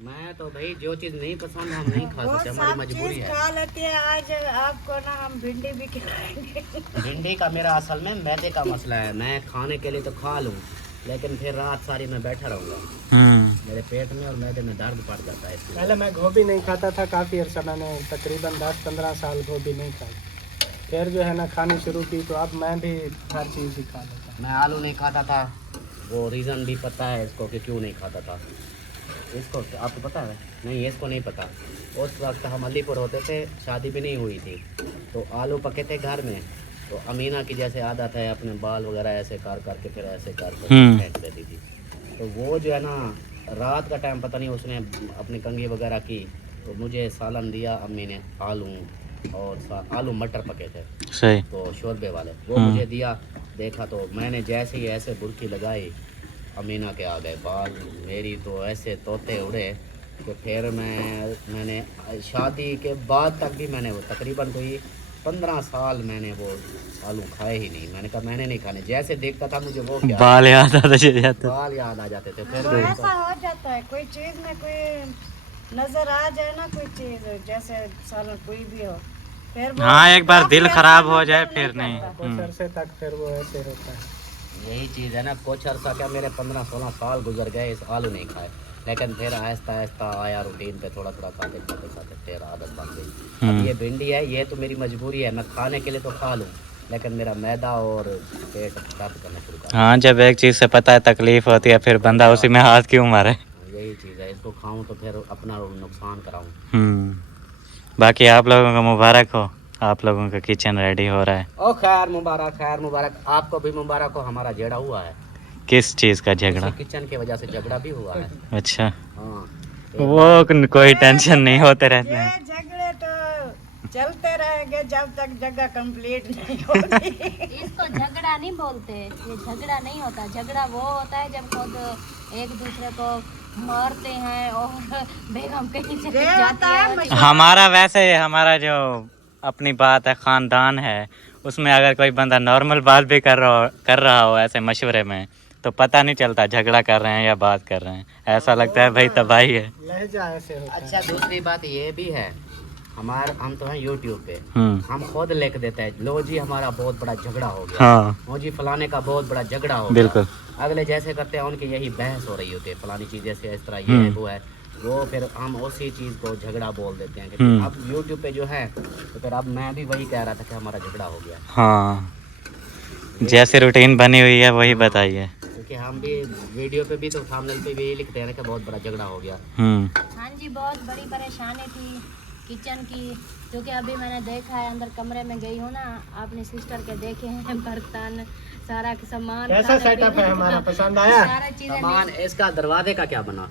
मैं तो भाई जो चीज़ नहीं पसंद हम नहीं खा सकते, हमारी मजबूरी है। खा लेते हैं। आज आपको ना हम भिंडी भी खिलाएंगे। भिंडी का मेरा असल में मैदे का मसला है, मैं खाने के लिए तो खा लूँ, लेकिन फिर रात सारी मैं बैठा रहूँगा, मेरे पेट में और मैदे में दर्द पड़ जाता है। पहले मैं गोभी नहीं खाता था, काफ़ी अर्सा मैंने तकरीबन 10-15 साल गोभी नहीं खाई, फिर जो है ना खानी शुरू की, तो अब मैं भी हर चीज़ ही खा लेता। मैं आलू नहीं खाता था, वो रीज़न भी पता है इसको कि क्यों नहीं खाता था। इसको आपको पता है? नहीं, इसको नहीं पता। उस वक्त हम अलीपुर होते थे, शादी भी नहीं हुई थी, तो आलू पके थे घर में, तो अमीना की जैसे आदत है अपने बाल वगैरह ऐसे कर करके फिर ऐसे कर फेंक देती थी। तो वो जो है ना रात का टाइम पता नहीं उसने अपनी कंघी वगैरह की, तो मुझे सालन दिया अम्मी ने, आलू और आलू मटर पके थे सही, तो शोरबे वाले, वो मुझे दिया। देखा तो मैंने जैसे ही ऐसे बुर्की लगाई, अमीना के आ गए बाल, मेरी तो ऐसे तोते उड़े कि फिर मैंने शादी के बाद तक भी मैंने वो तकरीबन कोई 15 साल मैंने वो आलू खाए ही नहीं। मैंने कहा मैंने नहीं खाने, जैसे देखता था मुझे वो क्या बाल याद आ जाते, बाल याद आ जाते थे। फिर वो ऐसा हो जाता है, कोई चीज़ में कोई नजर आ जाए ना, कोई चीज़ जैसे सालन कोई भी हो, फिर वो हाँ एक बार दिल काफी खराब अर्सा हो जाए मतलब फिर नहीं। कुछ अरसे तक फिर वो ऐसे होता है। यही चीज़ है ना, कुछ अर्सा क्या मेरे 15-16 साल गुजर गए इस आलू नहीं खाए, लेकिन फिर आहिस्ता आहिस्ता आया रूटीन पे, थोड़ा थोड़ा खाते खाते खाते फिर आदत बन गई। अब ये भिंडी है, ये तो मेरी मजबूरी है, मैं खाने के लिए तो खा लूँ, लेकिन मेरा मैदा और पेट दर्द करना शुरू कर। हाँ जब एक चीज़ से पता है तकलीफ होती है, फिर बंदा उसी में हाथ क्यों मारे। यही चीज़ है, इसको खाऊं तो फिर अपना नुकसान कराऊं। बाकी आप लोगों को मुबारक हो, आप लोगों का किचन रेडी हो रहा है। ओ खैर मुबारक, आपको भी मुबारक हो। हमारा झगड़ा हुआ है। किस चीज़ का झगड़ा? किचन की वजह से झगड़ा भी हुआ है। अच्छा, हाँ, वो कोई टेंशन नहीं होते रहते हैं। ये झगड़े तो जब तक जगह कंप्लीट नहीं होगी। इसको झगड़ा नहीं बोलते, ये झगड़ा नहीं होता। झगड़ा वो होता है जब खुद एक दूसरे को मारते हैं और बेगम कहीं से ये जाती होता है। है हमारा वैसे हमारा जो अपनी बात है खानदान है, उसमें अगर कोई बंदा नॉर्मल बात भी कर रहा हो ऐसे मशवरे में, तो पता नहीं चलता झगड़ा कर रहे हैं या बात कर रहे हैं, ऐसा लगता है भाई तबाही है। लहजा ऐसे होता है। अच्छा दूसरी बात ये भी है, हम तो हैं यूट्यूब पे, हम खुद लिख देते हैं लो जी हमारा बहुत बड़ा झगड़ा हो गया, हाँ वो जी फलाने का बहुत बड़ा झगड़ा हो गया। बिल्कुल। अगले जैसे करते हैं उनकी यही बहस हो रही होती है, फलानी चीज ऐसे इस तरह ये है वो है, वो फिर हम उसी चीज को झगड़ा बोल देते हैं कि अब यूट्यूब पे जो है, तो फिर अब मैं भी वही कह रहा था कि हमारा झगड़ा हो गया। हाँ जैसे रूटीन बनी हुई है वही बताइए, क्योंकि हम भी वीडियो पे भी तो थंबनेल पे भी यही लिखते हैं ना कि बहुत बड़ा झगड़ा हो गया। हाँ जी, बहुत बड़ी परेशानी थी किचन की, क्योंकि अभी मैंने देखा है, अंदर कमरे में गई हूँ ना, अपनी सिस्टर के देखे हैं बर्तन, सारा सामान, कैसा सेटअप है हमारा, पसंद आया? सारा चीजें सामान इसका दरवाजे का क्या बना?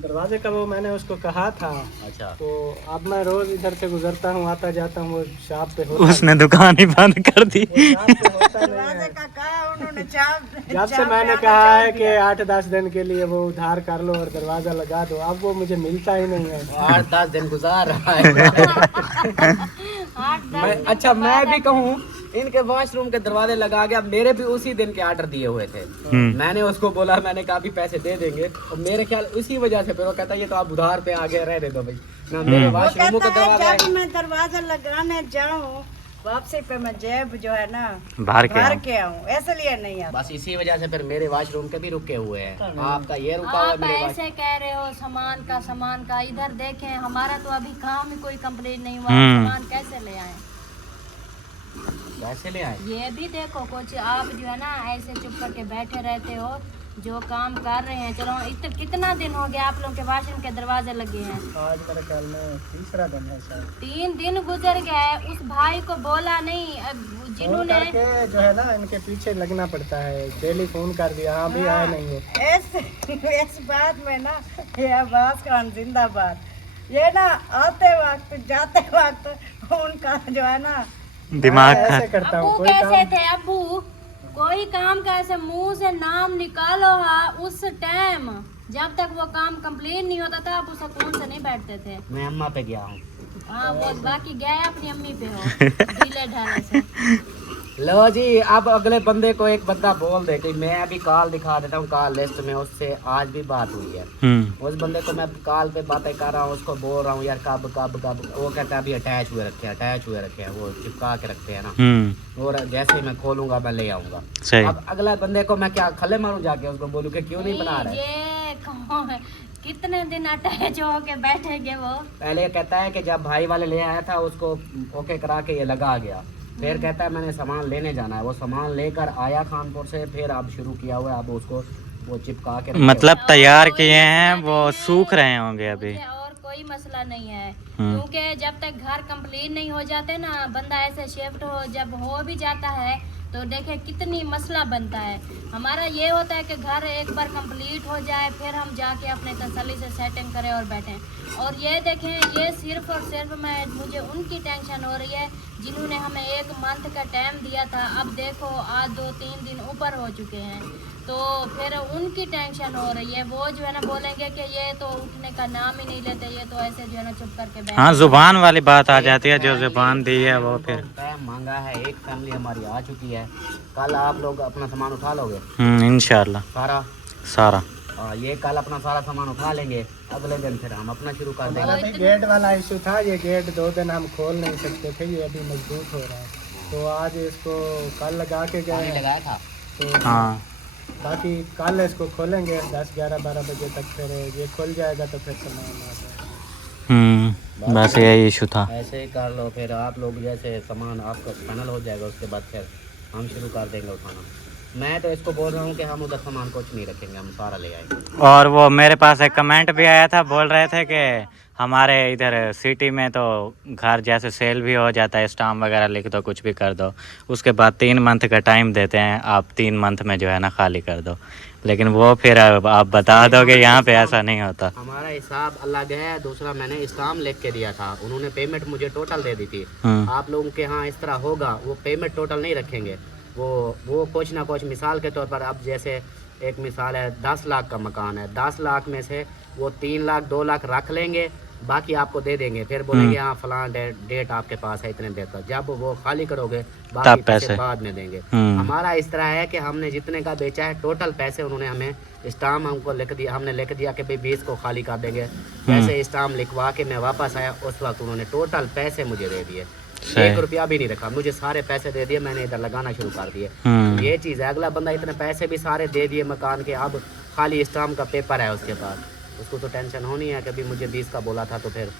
दरवाजे का वो मैंने उसको कहा था। अच्छा तो अब मैं रोज इधर से गुजरता हूँ, आता जाता हूँ, वो शॉप पे होता उसने दुकान ही बंद कर दी। वो शॉप पे होता नहीं दरवाजे है। का कहा उन्होंने चाप जब से चाप मैंने पे कहा आटा है चाप कि 8-10 दिन के लिए वो उधार कर लो और दरवाजा लगा दो, अब वो मुझे मिलता ही नहीं है। 8-10 दिन गुजार रहा है। अच्छा मैं भी कहूँ, इनके वॉशरूम के दरवाजे लगा गया, मेरे भी उसी दिन के ऑर्डर दिए हुए थे। मैंने उसको बोला, मैंने कहा भी पैसे दे देंगे, और मेरे ख्याल उसी वजह से फिर वो कहता ये तो आप उधार पे आगे रह दो भाई ना, मेरे वो वॉशरूम का कहता है दरवाजा जब मैं दरवाजा लगाने जाऊँ वापसी पे मैं जेब जो है ना बाहर भर के आऊँ, इसलिए नहीं आता। बस इसी वजह से फिर मेरे वॉशरूम के भी रुके हुए हैं। आपका ये रुका हुआ है, आप मेरे ऐसे कह रहे हो सामान का इधर देखें, हमारा तो अभी काम ही कोई कंप्लीट नहीं हुआ, सामान कैसे ले आए? कैसे ले आए? ये भी देखो कुछ आप जो है ना ऐसे चुप करके बैठे रहते हो, जो काम कर रहे हैं। चलो कितना दिन हो गया आप लोग के वॉशरूम के दरवाजे लगे हैं? आज मेरे ख्याल में तीसरा दिन है शायद। 3 दिन गुजर गए, उस भाई को बोला नहीं, जिन्होंने फोन करके जो है ना इनके पीछे लगना पड़ता है, डेली फोन कर दिया, हाँ भी आए नहीं हो। इस बात में ना ये अब्बास खान जिंदाबाद, ये ना आते वक्त जाते वक्त उनका जो है ना दिमाग ऐसे करता हूँ अबू कोई कैसे काम। थे अबू, कोई काम का ऐसे मुंह से नाम निकालो उस टाइम, जब तक वो काम कंप्लीट नहीं होता था, आप उस सुकून से नहीं बैठते थे। मैं अम्मा पे गया हूँ। हाँ वो बाकी गए अपनी अम्मी पे हो ढीले ढाले से। लो जी, अब अगले बंदे को एक बंदा बोल दे कि मैं अभी कॉल दिखा देता हूँ, कॉल लिस्ट में उससे आज भी बात हुई है। उस बंदे को मैं कॉल पे बातें कर रहा हूँ, उसको बोल रहा हूँ यार कब कब कब, वो कहता है अभी अटैच हुए रखे हैं, वो चिपका के रखते हैं ना, और जैसे ही मैं खोलूंगा मैं ले आऊंगा। अब अगला बंदे को मैं क्या खले मारूं जाके, उसको बोलूं कि क्यों नहीं बना रहे? ये कौन है? कितने दिन अटैच होके बैठेंगे वो? पहले कहता है कि जब भाई वाले ले आया था उसको ओके करा के ये लगा गया, फिर कहता है मैंने सामान लेने जाना है, वो सामान लेकर आया कानपुर से, फिर अब शुरू किया हुआ है, अब उसको वो चिपका के मतलब तैयार किए हैं, वो सूख रहे होंगे अभी। और कोई मसला नहीं है, क्योंकि जब तक घर कंप्लीट नहीं हो जाते ना, बंदा ऐसे शिफ्ट जब हो भी जाता है तो देखे कितनी मसला बनता है। हमारा ये होता है कि घर एक बार कंप्लीट हो जाए, फिर हम जाके अपने तसल्ली से सेटिंग करें और बैठें। और ये देखें, ये सिर्फ और सिर्फ मुझे उनकी टेंशन हो रही है जिन्होंने हमें 1 मंथ का टाइम दिया था। अब देखो आज 2-3 दिन ऊपर हो चुके हैं, तो फिर उनकी टेंशन हो रही है। वो जो है ना बोलेंगे कि ये तो उठने का नाम ही नहीं लेते, ये तो ऐसे जो है ना चुप करके बैठ। हाँ जुबान वाली बात आ जाती है, जो जुबान दी है वो फिर टाइम मांगा है। एक फैमिली हमारी आ चुकी है, कल आप लोग अपना सामान उठा लोगे इंशाल्लाह सारा। ये कल अपना सारा सामान उठा लेंगे, अगले दिन फिर हम अपना शुरू कर देंगे। अभी गेट वाला इशू था, ये गेट 2 दिन हम खोल नहीं सकते थे, ये अभी मजबूत हो रहा है, तो आज इसको कल लगा के गए हैं। लगाया था तो हाँ बाकी कल इसको खोलेंगे 10-11-12 बजे तक, फिर ये खुल जाएगा तो फिर सामान आ जाएगा। बस यही इशू था। ऐसे ही कर लो, फिर आप लोग जैसे सामान आपका फाइनल हो जाएगा, उसके बाद फिर हम शुरू कर देंगे उठाना। मैं तो इसको बोल रहा हूँ कि हम उधर सामान कुछ नहीं रखेंगे, हम सारा ले आएंगे। और वो मेरे पास एक कमेंट भी आया था, बोल रहे थे कि हमारे इधर सिटी में तो घर जैसे सेल भी हो जाता है, स्टाम्प वगैरह लिख दो, कुछ भी कर दो, उसके बाद 3 मंथ का टाइम देते हैं, आप 3 मंथ में जो है ना खाली कर दो। लेकिन वो फिर आप बता दोगे यहाँ पे ऐसा नहीं होता। हमारा हिसाब अलग है। दूसरा, मैंने स्टाम्प लिख के दिया था, उन्होंने पेमेंट मुझे टोटल दे दी थी। आप लोगों के यहाँ इस तरह होगा, वो पेमेंट टोटल नहीं रखेंगे, वो कुछ ना कुछ मिसाल के तौर पर, अब जैसे एक मिसाल है 10 लाख का मकान है, 10 लाख में से वो 3 लाख 2 लाख रख लेंगे, बाकी आपको दे देंगे, फिर बोलेंगे हाँ फलां डेट आपके पास है इतने देर तक, जब वो खाली करोगे बाकी पैसे बाद में देंगे। हमारा इस तरह है कि हमने जितने का बेचा है टोटल पैसे उन्होंने हमें स्टाम्प हमको लिख दिया, हमने लिख दिया कि भाई 20 को खाली कर देंगे। जैसे स्टाम्प लिखवा के मैं वापस आया उस वक्त उन्होंने टोटल पैसे मुझे दे दिए, 1 रुपया भी नहीं रखा, मुझे सारे पैसे दे दिए, मैंने इधर लगाना शुरू कर दिए। ये चीज़ है, अगला बंदा इतने पैसे भी सारे दे दिए मकान के, अब खाली स्टाम्प का पेपर है उसके पास, उसको तो टेंशन होनी है कि अभी मुझे 20 का बोला था, तो फिर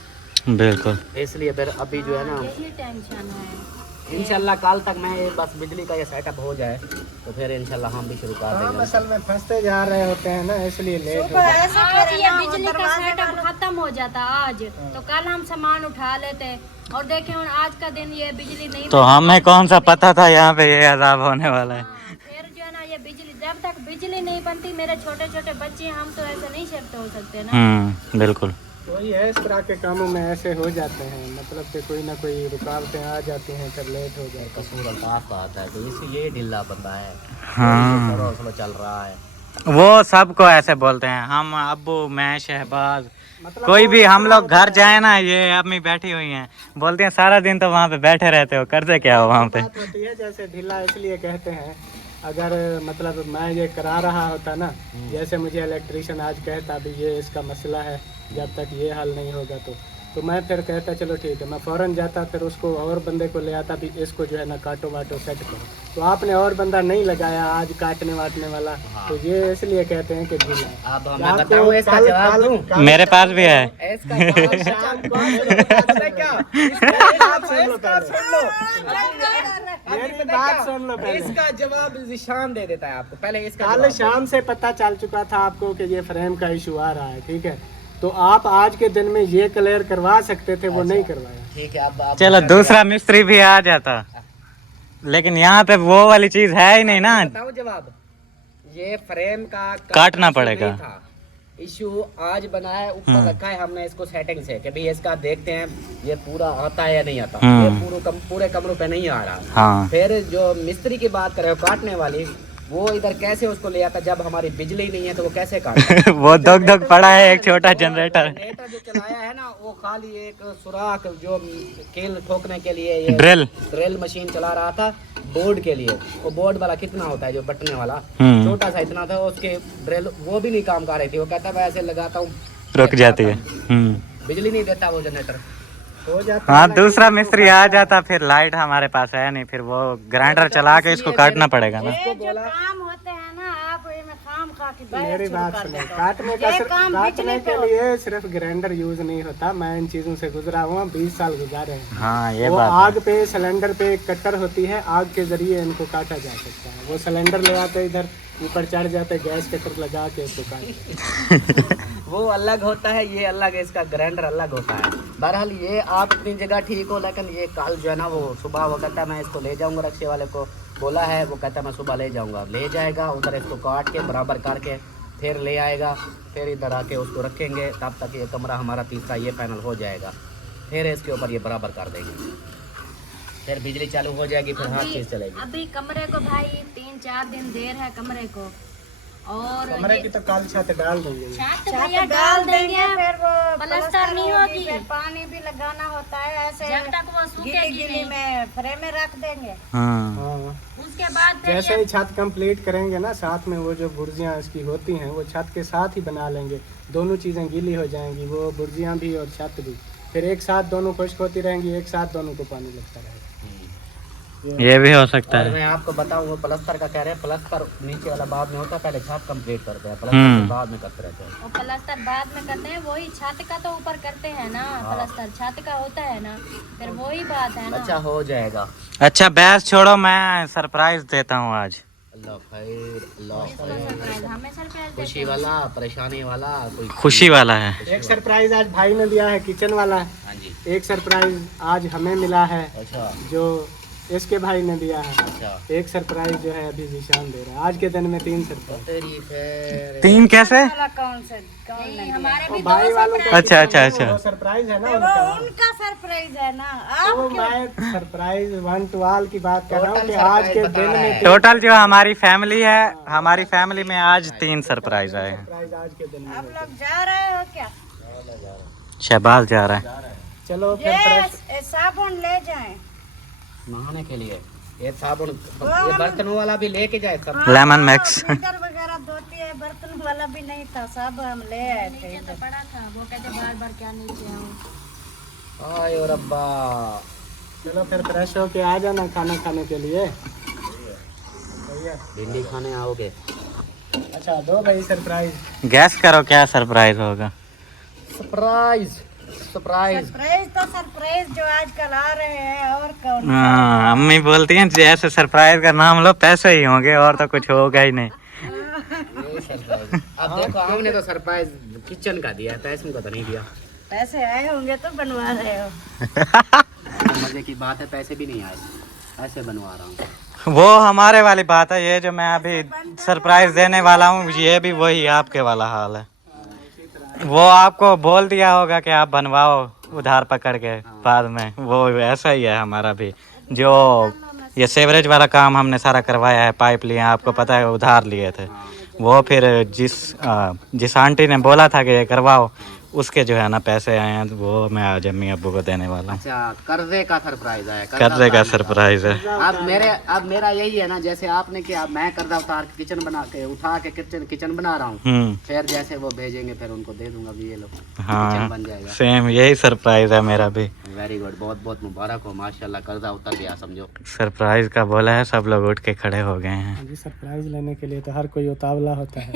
बिल्कुल इसलिए फिर अभी जो है ना यही टेंशन है। इंशाल्लाह कल तक मैं बस बिजली का ये सेटअप हो जाए तो फिर इंशाल्लाह हम भी शुरू कर देंगे। असल में फंसते जा रहे होते हैं ना, इसलिए लेट हो आज ये बिजली का सेटअप खत्म हो जाता आज, तो कल हम सामान उठा लेते, और देखें आज का दिन ये बिजली नहीं, तो हमें कौन सा पता था यहाँ पे ये अजाब होने वाला है। फिर जो है ना ये बिजली, जब तक बिजली नहीं बनती, मेरे छोटे छोटे बच्चे, हम तो ऐसे नहीं शिफ्ट हो सकते ना। बिल्कुल वही है, इस तरह के कामों में ऐसे हो जाते हैं, मतलब कि कोई ना कोई रुकावटें आ जाती हैं, फिर लेट हो जाता है। कसूर अल्ताफ का आता है, तो इसलिए ढीला बंदा है। हाँ चल रहा है, वो सबको ऐसे बोलते हैं, हम अब्बू मैं शहबाज कोई भी हम लोग घर जाए ना, ये अम्मी बैठी हुई हैं, बोलती हैं सारा दिन तो वहाँ पे बैठे रहते हो, करते क्या हो वहाँ पे। बात होती है जैसे ढीला इसलिए कहते हैं, अगर मतलब मैं ये करा रहा होता ना, जैसे मुझे इलेक्ट्रिशियन आज कहता भी ये इसका मसला है, जब तक ये हल नहीं होगा तो मैं फिर कहता चलो ठीक है, मैं फ़ौरन जाता, फिर उसको और बंदे को ले आता भी इसको जो है ना काटो वाटो सेट करो, तो आपने और बंदा नहीं लगाया आज काटने वाटने वाला, तो ये इसलिए कहते हैं कि ढीला है। अब मैं बताऊं इसका जवाब दूं? मेरे पास भी है। इसका जवाब मेरी बात सुन लो पहले। इसका जवाब जिशान दे देता है आपको। पहले इसका कल शाम से पता चल चुका था आपको कि ये फ्रेम का इशू आ रहा है, ठीक है, तो आप आज के दिन में ये क्लियर करवा सकते थे, वो नहीं करवाया। ठीक है, अब चलो दूसरा मिस्त्री भी आ जाता, लेकिन यहाँ पे वो वाली चीज है ही नहीं ना। बताओ जवाब, ये फ्रेम का काटना पड़ेगा। इशू आज बना है, ऊपर रखा है हमने इसको सेटिंग से कि भाई इसका देखते हैं ये पूरा आता है या नहीं आता, ये पूरे कमरों पे नहीं आ रहा। हाँ। फिर जो मिस्त्री की बात कर रहे हो काटने वाली, वो इधर कैसे उसको ले आता, जब हमारी बिजली नहीं है तो वो कैसे काटता? वो दग पड़ा है एक छोटा जनरेटर जो चलाया है ना, वो खाली एक सुराख जो कील ठोकने के लिए ये ड्रिल मशीन चला रहा था बोर्ड के लिए। वो बोर्ड वाला कितना होता है जो बटने वाला, छोटा सा इतना था, उसके ड्रिल वो भी नहीं काम कर रही थी। वो कहता मैं ऐसे लगाता हूँ रुक जाती है, बिजली नहीं देता वो जनरेटर हो जाता। हाँ, दूसरा मिस्त्री आ जाता, फिर लाइट हमारे पास है नहीं, फिर वो ग्राइंडर चला के इसको काटना पड़ेगा ना। ये जो काम होते हैं ना, आप इनमें खाम खा के बैठ मेरी शुरू बात कर सुनो, देते हो। काटने के लिए सिर्फ ग्राइंडर यूज नहीं होता, मैं इन चीजों से गुजरा हुआ, 20 साल गुजारे हैं। हाँ, ये वो बात आग पे सिलेंडर पे एक कट्टर होती है, आग के जरिए इनको काटा जा सकता है। वो सिलेंडर ले आते इधर ऊपर चढ़ जाते, गैस कटर लगा के उसको काट वो अलग होता है, ये अलग है, इसका ग्राइंडर अलग होता है। बहरहाल ये आप अपनी जगह ठीक हो, लेकिन ये कल जो है ना, वो सुबह वो कहता है मैं इसको ले जाऊंगा, रक्शे वाले को बोला है, वो कहता है मैं सुबह ले जाऊंगा, ले जाएगा उधर, इसको काट के बराबर करके फिर ले आएगा, फिर इधर आके उसको रखेंगे, तब तक ये कमरा हमारा तीसरा ये पैनल हो जाएगा, फिर इसके ऊपर ये बराबर कर देंगे, फिर बिजली चालू हो जाएगी, फिर हर चीज़ चलेगी। अभी कमरे को भाई 3-4 दिन देर है कमरे को, और कमरे की तो कल छत डाल देंगे। छत भैया डाल देंगे, फिर वो प्लास्टर नहीं होगी, फिर पानी भी लगाना होता है, ऐसे जब तक वो सूखेगी गिली नहीं, में फ्रेम में रख देंगे। हाँ, उसके बाद फिर जैसे ही छत कंप्लीट करेंगे ना, साथ में वो जो बुर्जियाँ इसकी होती हैं वो छत के साथ ही बना लेंगे, दोनों चीज़ें गीली हो जाएंगी, वो बुर्जियाँ भी और छत भी, फिर एक साथ दोनों खुश्क होती रहेंगी, एक साथ दोनों को पानी लगता रहेगा। ये भी हो सकता और है। मैं आपको बताऊं, वो प्लस्तर का कह रहे हैं, प्लस्तर नीचे वाला बाद में होता है, पहले छत कंप्लीट करते हैं, प्लस्तर बाद में करते रहते हैं। वो प्लास्टर बाद में करते हैं, वही छत का तो ऊपर करते हैं ना, प्लास्टर छत का होता है ना, फिर वही बात है ना। अच्छा हो जाएगा, अच्छा बहस छोड़ो, मैं सरप्राइज देता हूँ आज। अल्लाह खैर, अल्लाह इसको खैर। सरप्राइज, हमें सरप्राइज खुशी देते वाला, परेशानी वाला, कोई खुशी वाला है। एक सरप्राइज आज भाई ने दिया है किचन वाला, हाँ जी। एक सरप्राइज आज हमें मिला है अच्छा जो इसके भाई ने दिया है, अच्छा। एक सरप्राइज जो है अभी जीशान दे रहा है। आज के दिन में 3 सरप्राइज। तेरी खैर। 3 कैसे? नहीं, हमारे भी भाई दो वालों का अच्छा अच्छा अच्छा। वो सरप्राइज है ना वो उनका। उनका सरप्राइज है ना। तो आप मैं सरप्राइज 1 to all की बात कर रहा हूँ कि Total आज के surprise दिन बता रहा में है। टोटल जो हमारी फैमिली है, हमारी फैमिली में आज 3 सरप्राइज आए हैं। सरप्राइज आज के दिन में। आप लोग जा रहे हो क्या? शहबाज जा रहा है। चलो फिर ये साबुन ले जाएं। नहाने के लिए ये साबुन, ये बर्तनों वाला भी लेके जाए सब। Lemon max. फिल्टर वगैरह धोती है, बर्तन वाला भी नहीं था, सब हम ले आए थे। नीचे तो पड़ा था, वो कहते बार बार क्या नीचे आऊँ। आय ओ रब्बा। चलो फिर फ्रेश होके आ जाना खाना खाने के लिए। भिंडी खाने आओगे? अच्छा दो भाई सरप्राइज। गैस करो क्या सरप्राइज होगा। Surprise surprise. सरप्राइज तो सरप्राइज जो आजकल आ रहे हैं, और कौन? हाँ, अम्मी बोलती हैं जैसे सरप्राइज का नाम लो पैसे ही होंगे और तो कुछ होगा ही नहीं। अब देखो हमने तो सरप्राइज किचन का दिया, पैसे का तो नहीं दिया। पैसे आए होंगे तो बनवा रहे हो। मजे की बात है, पैसे भी नहीं आए, ऐसे बनवा रहा हूँ। वो हमारे वाली बात है। ये जो मैं अभी सरप्राइज देने वाला हूँ ये भी वही आपके वाला हाल है। वो आपको बोल दिया होगा कि आप बनवाओ उधार पकड़ के बाद में, वो ऐसा ही है हमारा भी। जो ये सेवरेज वाला काम हमने सारा करवाया है, पाइप लिए, आपको पता है उधार लिए थे। वो फिर जिस आंटी ने बोला था कि ये करवाओ, उसके जो है ना पैसे आए हैं, वो मैं आज अम्मी अब्बू को देने वाला हूँ। अच्छा, कर्जे का सरप्राइज है। कर्जे का सरप्राइज है। अब मेरा यही है ना, जैसे आपने किया, मैं कर्जा उतार के किचन बना के उठा के किचन बना रहा हूँ। फिर जैसे वो भेजेंगे फिर उनको दे दूंगा भी, ये लो किचन बन जाएगा। सेम यही सरप्राइज है मेरा भी। वेरी गुड, बहुत बहुत मुबारक हो, माशाल्लाह कर्जा उतर गया समझो। सरप्राइज का बोला है, सब लोग उठ के खड़े हो गए हैं। जी सरप्राइज लेने के लिए तो हर कोई उतावला होता है।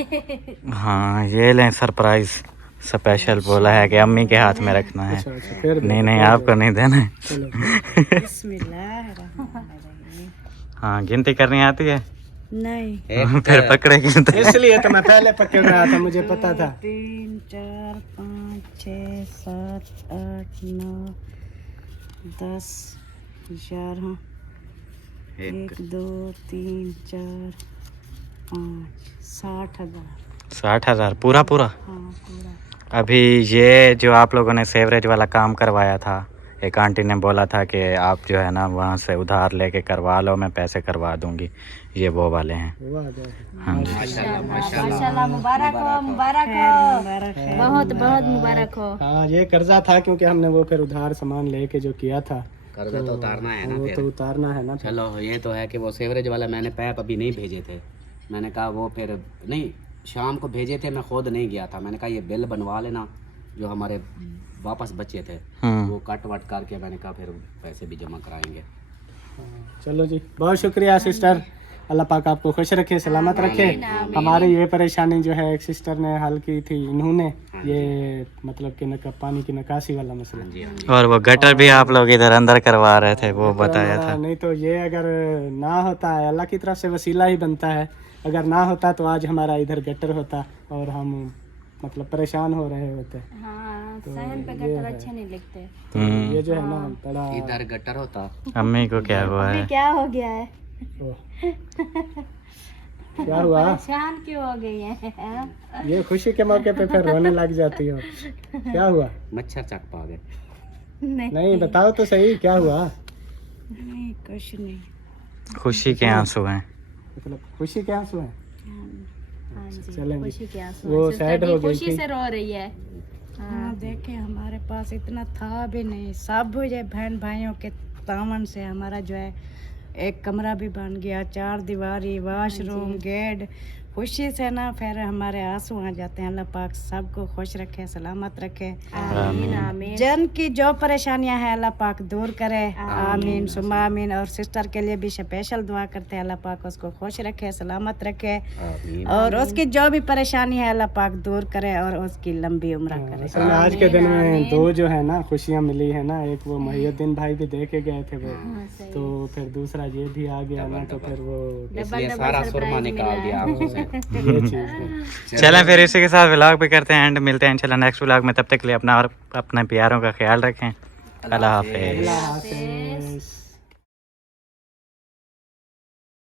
हाँ, ये लें सरप्राइज स्पेशल बोला है कि अम्मी के हाथ में रखना है। अच्छा फिर नहीं नहीं, आपको नहीं देना है। चलो बिस्मिल्लाहिर्रहमानिर्रहीम। हाँ, गिनती करनी आती है? नहीं, फिर पकड़े गिनते। इसलिए तो मैं पहले पकड़ रहा था, मुझे पता था। 3 4 5 6 7 8 9 10 11 1 2 3 4 5 60,000। 60,000 पूरा पूरा? हाँ पूरा। अभी ये जो आप लोगों ने सेवरेज वाला काम करवाया था, एक आंटी ने बोला था कि आप जो है ना वहाँ से उधार लेके करवा लो, मैं पैसे करवा दूंगी। ये वो वाले हैं। वो आ गया। हाँ जी। माशाल्लाह, मुबारक हो, मुबारक हो, बहुत बहुत मुबारक हो। हाँ ये कर्जा था क्योंकि हमने वो फिर उधार सामान लेके जो किया था, कर्जा तो उतारना है ना वो फिर। तो उतारना है ना। चलो ये तो है कि वो सेवरेज वाला मैंने पैप अभी नहीं भेजे थे, मैंने कहा वो फिर नहीं, शाम को भेजे थे, मैं खुद नहीं गया था। मैंने कहा ये बिल बनवा लेना जो हमारे वापस बचे थे, वो कट वट करके मैंने कहा फिर पैसे भी जमा कराएंगे। चलो जी, बहुत शुक्रिया सिस्टर, अल्लाह पाक आपको खुश रखे, सलामत रखे। हमारी ये परेशानी जो है एक सिस्टर ने हल की थी, इन्होंने ये मतलब कि पानी की निकासी वाला मसला। और वो गटर भी आप लोग इधर अंदर करवा रहे थे, वो बताया था। नहीं तो ये अगर ना होता है, अल्लाह की तरफ से वसीला ही बनता है, अगर ना होता तो आज हमारा इधर गटर होता और हम मतलब परेशान हो रहे होते। हाँ, शहर पे गटर अच्छे नहीं लगते। ये जो है ना बड़ा। इधर गटर होता। अम्मी को क्या हुआ है? क्या हो गया है? क्या हुआ? परेशान क्यों हो गई है? ये खुशी के मौके पे फिर रोने लग जाती हो। क्या हुआ? मच्छर चक पा गए। नहीं बताओ तो सही, क्या हुआ? नहीं कुछ नहीं। खुशी के आंसू हैं। मतलब खुशी के आंसू हैं? हाँ जी, चलेंगे। खुशी के आंसू वो हैं। सिस्टर सैड भी हो गई खुशी थी। से रो रही है। हाँ देखे हमारे पास इतना था भी नहीं, सब ये बहन भाइयों के तावन से हमारा जो है एक कमरा भी बन गया, 4 दीवारी, वॉशरूम, गेट, खुशी से ना फिर हमारे आंसू आ जाते हैं। अल्लाह पाक सबको खुश रखे, सलामत रखे। आमीन आमीन। जन की जो परेशानियां हैं अल्लाह पाक दूर करे, आमीन सुम्मा आमीन। और सिस्टर के लिए भी स्पेशल दुआ करते हैं, अल्लाह पाक उसको खुश रखे, सलामत रखे, और उसकी जो भी परेशानी है अल्लाह पाक दूर करे और उसकी लंबी उम्र करे। असल में आज के दिन में दो जो है ना खुशियाँ मिली है ना, एक वो महिउद्दीन भाई भी देखे गए थे वो, तो फिर दूसरा ये भी आ गया ना, तो फिर वो इसलिए सारा सुरमा निकाल दिया आपसे। ये चीज़ है। चलें फिर इसी के साथ व्लॉग भी करते हैं एंड मिलते हैं इंशाल्लाह नेक्स्ट व्लॉग में। तब तक के लिए अपना और अपने प्यारों का ख्याल रखें। अल्लाह हाफिज़। अल्लाह हाफ़िज़।